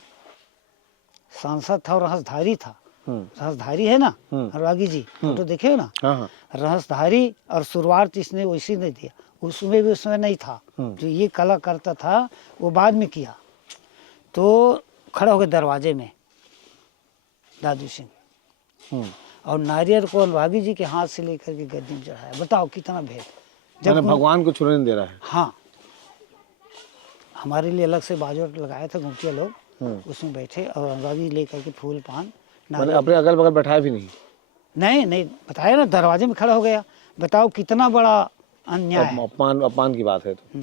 सांसद था और रहसधारी था। रहसधारी है ना रागी जी, फोटो देखे हो ना? हाँ। रहसधारी और शुरुआत इसने वैसे नहीं दिया, उसमें भी उसमें नहीं था। जो ये कला करता था वो बाद में किया। तो खड़ा हो गए दरवाजे में दादू सिंह, और नारियल को रागी जी के हाथ से लेकर के गद्दी में चढ़ाया। बताओ कितना भेद। जब भगवान को छूने नहीं दे रहा है। हाँ, हमारे लिए अलग से बाजू लगाया था, घुमटिया लोग उसमें बैठे, और अनुरागी लेकर के फूल पान। मैंने अपने अगल बगल बैठाया भी नहीं? नहीं, बताया ना, दरवाजे में खड़ा हो गया। बताओ कितना बड़ा अन्याय है। अपमान की बात है। तो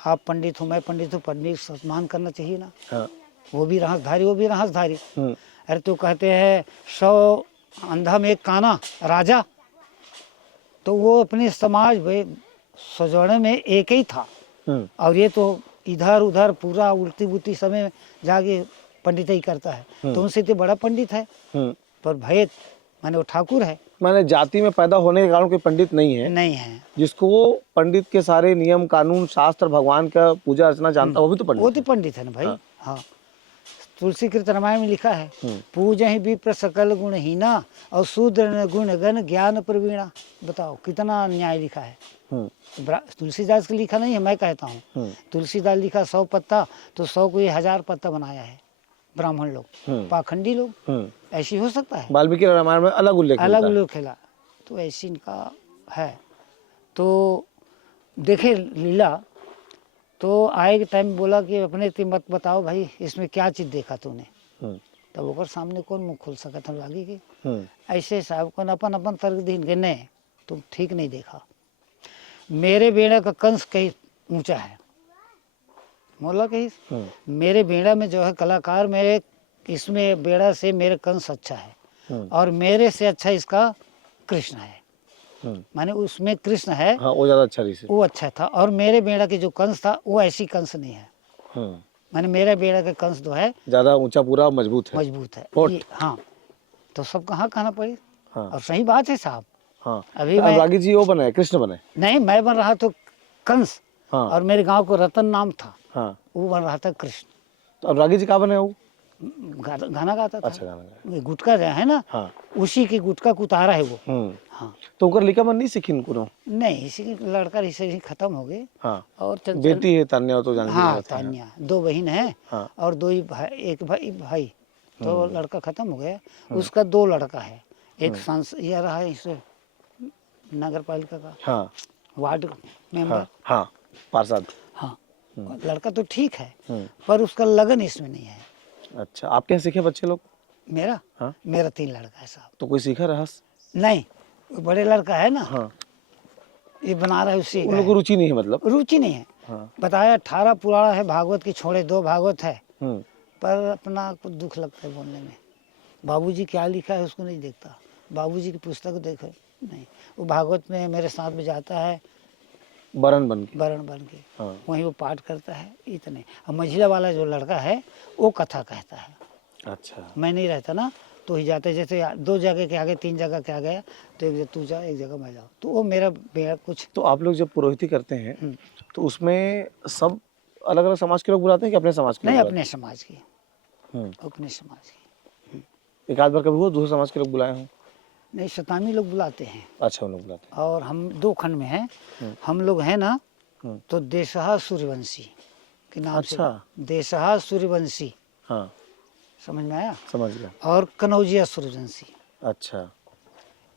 आप पंडित हो, मैं पंडित हूँ, पंडित सम्मान करना चाहिए ना। हाँ। वो भी रहसधारी, वो भी रहसधारी। हम्म। अरे तो कहते हैं 100 अंधा में एक काना राजा, तो वो अपने समाज में सजोड़े में एक ही था। हम्म। और ये तो इधर उधर पूरा उल्टी बुल्टी समय जाके पंडित ही करता है। तो उनसे तो बड़ा पंडित है, हम्म। पर भैद माने वो ठाकुर है, माने जाति में पैदा होने के कारण कोई पंडित नहीं है, नहीं है। जिसको वो पंडित के सारे नियम कानून शास्त्र भगवान का पूजा अर्चना जानता, वो भी तो वो पंडित तो है। पंडित है ना भाई। हाँ। हाँ, तुलसी कृत रामायण में लिखा है, पूज ही विप्र सकल गुणहीना और शूद्र गुण गण ज्ञान प्रवीणा। बताओ कितना न्याय लिखा है। तुलसीदास का लिखा नहीं है, मैं कहता हूँ। तुलसीदास लिखा 100 पत्ता, तो 100 को ये 1000 पत्ता बनाया है ब्राह्मण लोग, पाखंडी लोग। ऐसी हो सकता है? वाल्मीकि रामायण में अलग उल्लेख अलग मिलता है। लोग खेला, तो ऐसी इनका है। तो देखे लीला, तो आए के टाइम बोला कि अपने ते मत बताओ भाई, इसमें क्या चीज़ देखा तूने। तब ओकर सामने कौन मुँह खोल सकत हम लागी कि ऐसे साहब कौन अपन अपन तर्क दिन के नहीं, तुम ठीक नहीं देखा। मेरे बेड़ा का कंस कहीं ऊंचा है, मोला कहीं मेरे बेड़ा में जो है कलाकार, मेरे इसमें बेड़ा से मेरे कंस अच्छा है, और मेरे से अच्छा इसका कृष्ण है। माने उसमें कृष्ण है, हाँ, वो ज्यादा अच्छा रीसे। वो अच्छा था, और मेरे बेड़ा के जो कंस था वो ऐसी कंस नहीं है। माने मेरा बेड़ा का कंस जो है ज्यादा ऊंचा, पूरा मजबूत है। मजबूत है फोर्ट। ये, हाँ। तो सब कहाँ कहना पड़ी। हाँ। और सही बात है साहब। हाँ। अभी तो मैं अनुरागी जी वो बने, कृष्ण बने। नहीं, मैं बन रहा तो कंस। हाँ। और मेरे गांव को रतन नाम था, हाँ। वो बन रहा था कृष्ण। तो अनुरागी जी कहाँ बने वो? गाना गाता था। अच्छा, गाना गाया। ये गुटका जो है ना, हाँ। उसी की गुटका को उतारा है वो। हाँ। तो उनका लिखा मन नहीं सीखी इनको? नहीं, इसी के लड़का इसे ही खत्म हो गए। हाँ। और चंचल बेटी है तान्या, तो जानकी हाँ, रावत है। तान्या, 2 बहन है। हाँ। और 2 ही भाई, एक भाई। तो लड़का खत्म हो गया, उसका 2 लड़का है। एक सांसद यह रहा है, इस नगर पालिका का हाँ। Ward member. हाँ। हाँ, पार्षद। हाँ, लड़का तो ठीक है, पर उसका लगन इसमें नहीं है। अच्छा, आपके यहाँ सीखे बच्चे लोग? मेरा हाँ। मेरा 3 लड़का है साहब। तो कोई सीखा रहस? नहीं, वो बड़े लड़का है ना, हाँ। ये बना रहा है, उसी उन का लोगों को है। रुचि नहीं है मतलब? रुचि नहीं है। हाँ। बताया 18 पुराण है भागवत की, छोड़े 2 भागवत है, हम्म। पर अपना कुछ दुख लगता है बोलने में। बाबूजी क्या लिखा है उसको नहीं देखता, बाबूजी की पुस्तक देखो नहीं। वो भागवत में मेरे साथ में जाता है, बरन बन के। वरण बन के, हाँ। वहीं वो पाठ करता है, इतने। और मंझिला वाला जो लड़का है वो कथा कहता है। अच्छा। मैं नहीं रहता ना, तो ही जाते, जैसे 2 जगह के आगे 3 जगह के आ गया, तो एक जगह तू जा, एक जगह मैं जाऊँ, तो वो मेरा बेड़ा कुछ। तो आप लोग जब पुरोहिती करते हैं तो उसमें सब अलग अलग समाज के लोग बुलाते हैं कि अपने समाज के नहीं, लोग अपने समाज की, बुलाते अपने समाज की। हैं? एक आध बार कभी हुआ दूसरे समाज के लोग बुलाए हों? नहीं, शतामी लोग बुलाते हैं। अच्छा, उन लोग बुलाते हैं। और हम 2 खंड में हैं, हम लोग हैं ना, तो देशहा सूर्यवंशी के नाम से। अच्छा। देशहा सूर्यवंशी, हाँ, समझ में आया। समझ गया। और कनौजिया सूर्यवंशी, अच्छा।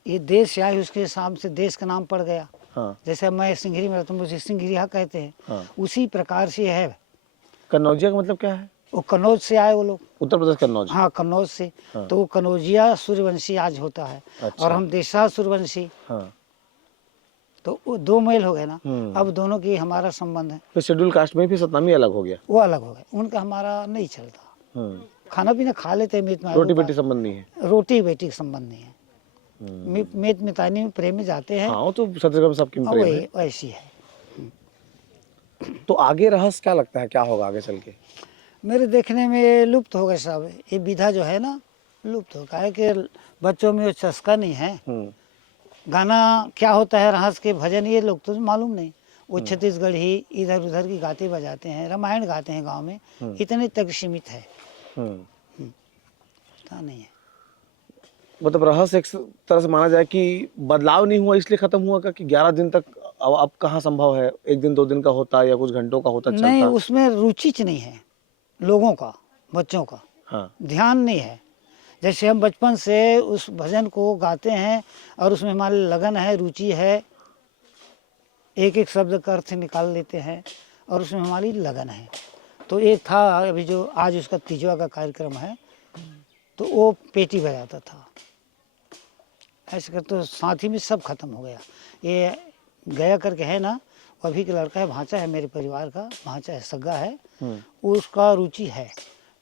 ये देश आए उसके हिसाब से देश का नाम पड़ गया। हाँ। जैसे मैं सिंघरी में रहता हूँ, मुझे सिंघरिया कहते हैं। हाँ। उसी प्रकार से है। कन्नौजिया का मतलब क्या है? वो कन्नौज से आए वो लोग। उत्तर प्रदेश कन्नौज। हाँ, कन्नौज से। हाँ। तो वो कनौजिया सूर्यवंशी आज होता है। अच्छा। और हम देशहा सूर्यवंशी, हाँ। तो वो 2 मेल हो गए ना। हम्म। अब दोनों की हमारा संबंध है, फिर शेड्यूल कास्ट में भी सतनामी अलग हो गया। वो अलग हो गए, उनका हमारा नहीं चलता। खाना पीना खा लेते हैं, मीत में रोटी बेटी संबंध नहीं है। रोटी बेटी का संबंध नहीं है। मीत मितानी में प्रेम में जाते हैं। हाँ, वो तो सत्यगम सबकी में प्रेम है। वही ऐसी है। तो आगे रहस्य क्या लगता है, क्या होगा आगे चल के? मेरे देखने में ये लुप्त हो गए साहब, ये विधा जो है ना लुप्त हो गया है, कि बच्चों में वो चस्का नहीं है। गाना क्या होता है, रहस्य के भजन, ये लोग तो मालूम नहीं। वो छत्तीसगढ़ी इधर उधर की गाते बजाते हैं, रामायण गाते हैं गांव में, इतने तक सीमित है। पता नहीं है। मतलब रहस्य एक तरह से माना जाए कि बदलाव नहीं हुआ इसलिए खत्म हुआ कि 11 दिन तक अब कहाँ संभव है? 1 दिन 2 दिन का होता है या कुछ घंटों का होता चलता? नहीं, उसमें रुचि नहीं है लोगों का, बच्चों का। हाँ। ध्यान नहीं है। जैसे हम बचपन से उस भजन को गाते हैं और उसमें हमारी लगन है, रुचि है, एक एक शब्द का अर्थ निकाल लेते हैं और उसमें हमारी लगन है। तो एक था अभी जो आज उसका 3वां का कार्यक्रम है, तो वो पेटी बजाता था, ऐसे कर, तो साथ ही में सब खत्म हो गया। ये गया करके है ना, अभी का लड़का है, भांचा है मेरे परिवार का, भांचा है, सगा है, उसका रुचि है,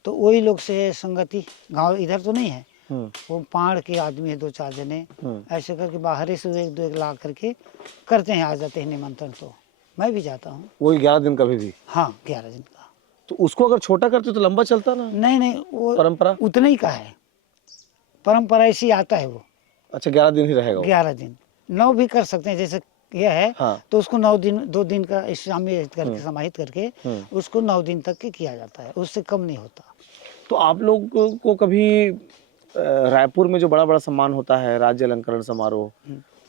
तो वही लोग से संगति, गांव इधर तो नहीं है, वो पाड़ के आदमी है 2-4 जने, ऐसे करके बाहर से 1-2 ला करके करते हैं, आ जाते हैं निमंत्रण, तो मैं भी जाता हूँ। वही 11 दिन कभी भी? हाँ 11 दिन का। तो उसको अगर छोटा करते तो लंबा चलता ना? नहीं वो परंपरा उतने ही का है, परंपरा ऐसी आता है वो। अच्छा 11 दिन ही रहेगा वो? 11 दिन, 9 भी कर सकते हैं, जैसे यह है हाँ। तो उसको 9 दिन, 2 दिन का शामिल करके समाहित करके उसको 9 दिन तक के किया जाता है, उससे कम नहीं होता। तो आप लोग को कभी रायपुर में जो बड़ा बड़ा सम्मान होता है, राज्य अलंकरण समारोह,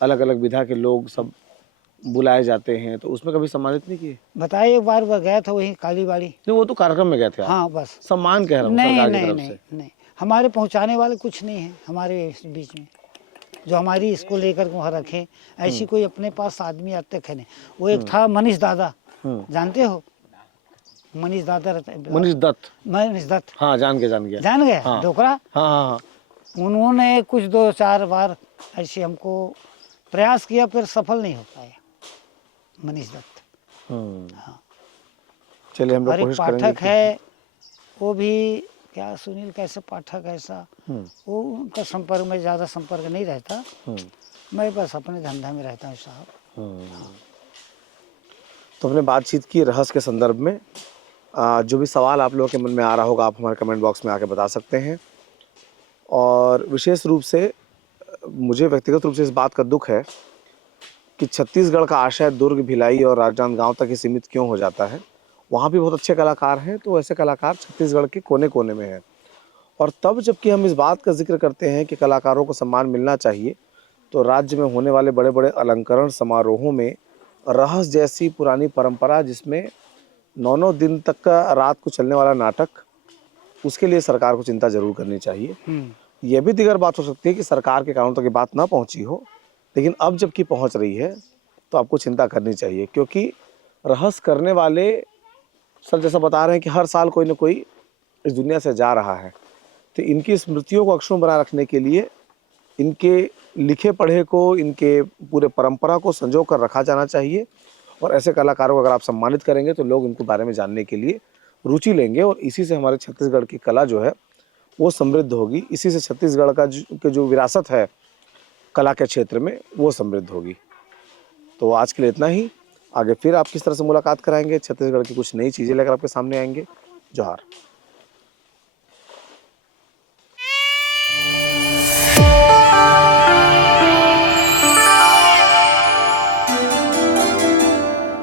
अलग अलग विधा के लोग सब बुलाए जाते हैं, तो उसमें कभी सम्मानित नहीं किए? बताइए, एक बार वह गया था वही कालीबाड़ी। नहीं वो तो कार्यक्रम में गए थे आप। हाँ बस। सम्मान कह रहा हूँ नहीं सरकार की नहीं तरफ नहीं से। नहीं, हमारे पहुंचाने वाले कुछ नहीं है हमारे इस बीच में, जो हमारी इसको लेकर के वहाँ रखे, ऐसी कोई अपने पास आदमी आज तक है नहीं। वो एक था मनीष दादा, जानते हो मनीष दादा रहता है, मनीष दत्त। मनीष दत्त, हाँ जान गया। जान गए हाँ। डोकरा। हाँ हाँ हाँ। उन्होंने कुछ 2-4 बार ऐसे हमको प्रयास किया, फिर सफल नहीं हो पाया मनीष दत्त। हाँ। चलिए हम लोग और एक कोशिश करेंगे पाठक है, वो भी क्या सुनील कैसे पाठक ऐसा, वो उनका संपर्क में ज़्यादा संपर्क नहीं रहता, मैं बस अपने धंधा में रहता हूँ साहब। तो हमने बातचीत की रहस्य के संदर्भ में। जो भी सवाल आप लोगों के मन में आ रहा होगा आप हमारे कमेंट बॉक्स में आके बता सकते हैं। और विशेष रूप से मुझे व्यक्तिगत रूप से इस बात का दुख है कि छत्तीसगढ़ का आशय दुर्ग, भिलाई और राजनांदगांव तक ही सीमित क्यों हो जाता है। वहाँ भी बहुत अच्छे कलाकार हैं, तो ऐसे कलाकार छत्तीसगढ़ के कोने कोने में हैं। और तब जबकि हम इस बात का जिक्र करते हैं कि कलाकारों को सम्मान मिलना चाहिए, तो राज्य में होने वाले बड़े बड़े अलंकरण समारोहों में रहस्य जैसी पुरानी परंपरा, जिसमें 9-9 दिन तक का रात को चलने वाला नाटक, उसके लिए सरकार को चिंता जरूर करनी चाहिए। यह भी दिगर बात हो सकती है कि सरकार के कानों तक ये बात ना पहुंची हो, लेकिन अब जबकि पहुंच रही है तो आपको चिंता करनी चाहिए, क्योंकि रहस्य करने वाले सर जैसा बता रहे हैं कि हर साल कोई ना कोई इस दुनिया से जा रहा है। तो इनकी स्मृतियों को अक्षुण्ण बनाए रखने के लिए इनके लिखे पढ़े को, इनके पूरे परंपरा को संजो कर रखा जाना चाहिए। और ऐसे कलाकारों को अगर आप सम्मानित करेंगे तो लोग इनके बारे में जानने के लिए रुचि लेंगे, और इसी से हमारे छत्तीसगढ़ की कला जो है वो समृद्ध होगी। इसी से छत्तीसगढ़ का जो विरासत है कला के क्षेत्र में वो समृद्ध होगी। तो आज के लिए इतना ही। आगे फिर आप किस तरह से मुलाकात कराएंगे, छत्तीसगढ़ की कुछ नई चीज़ें लेकर आपके सामने आएंगे। जोहार।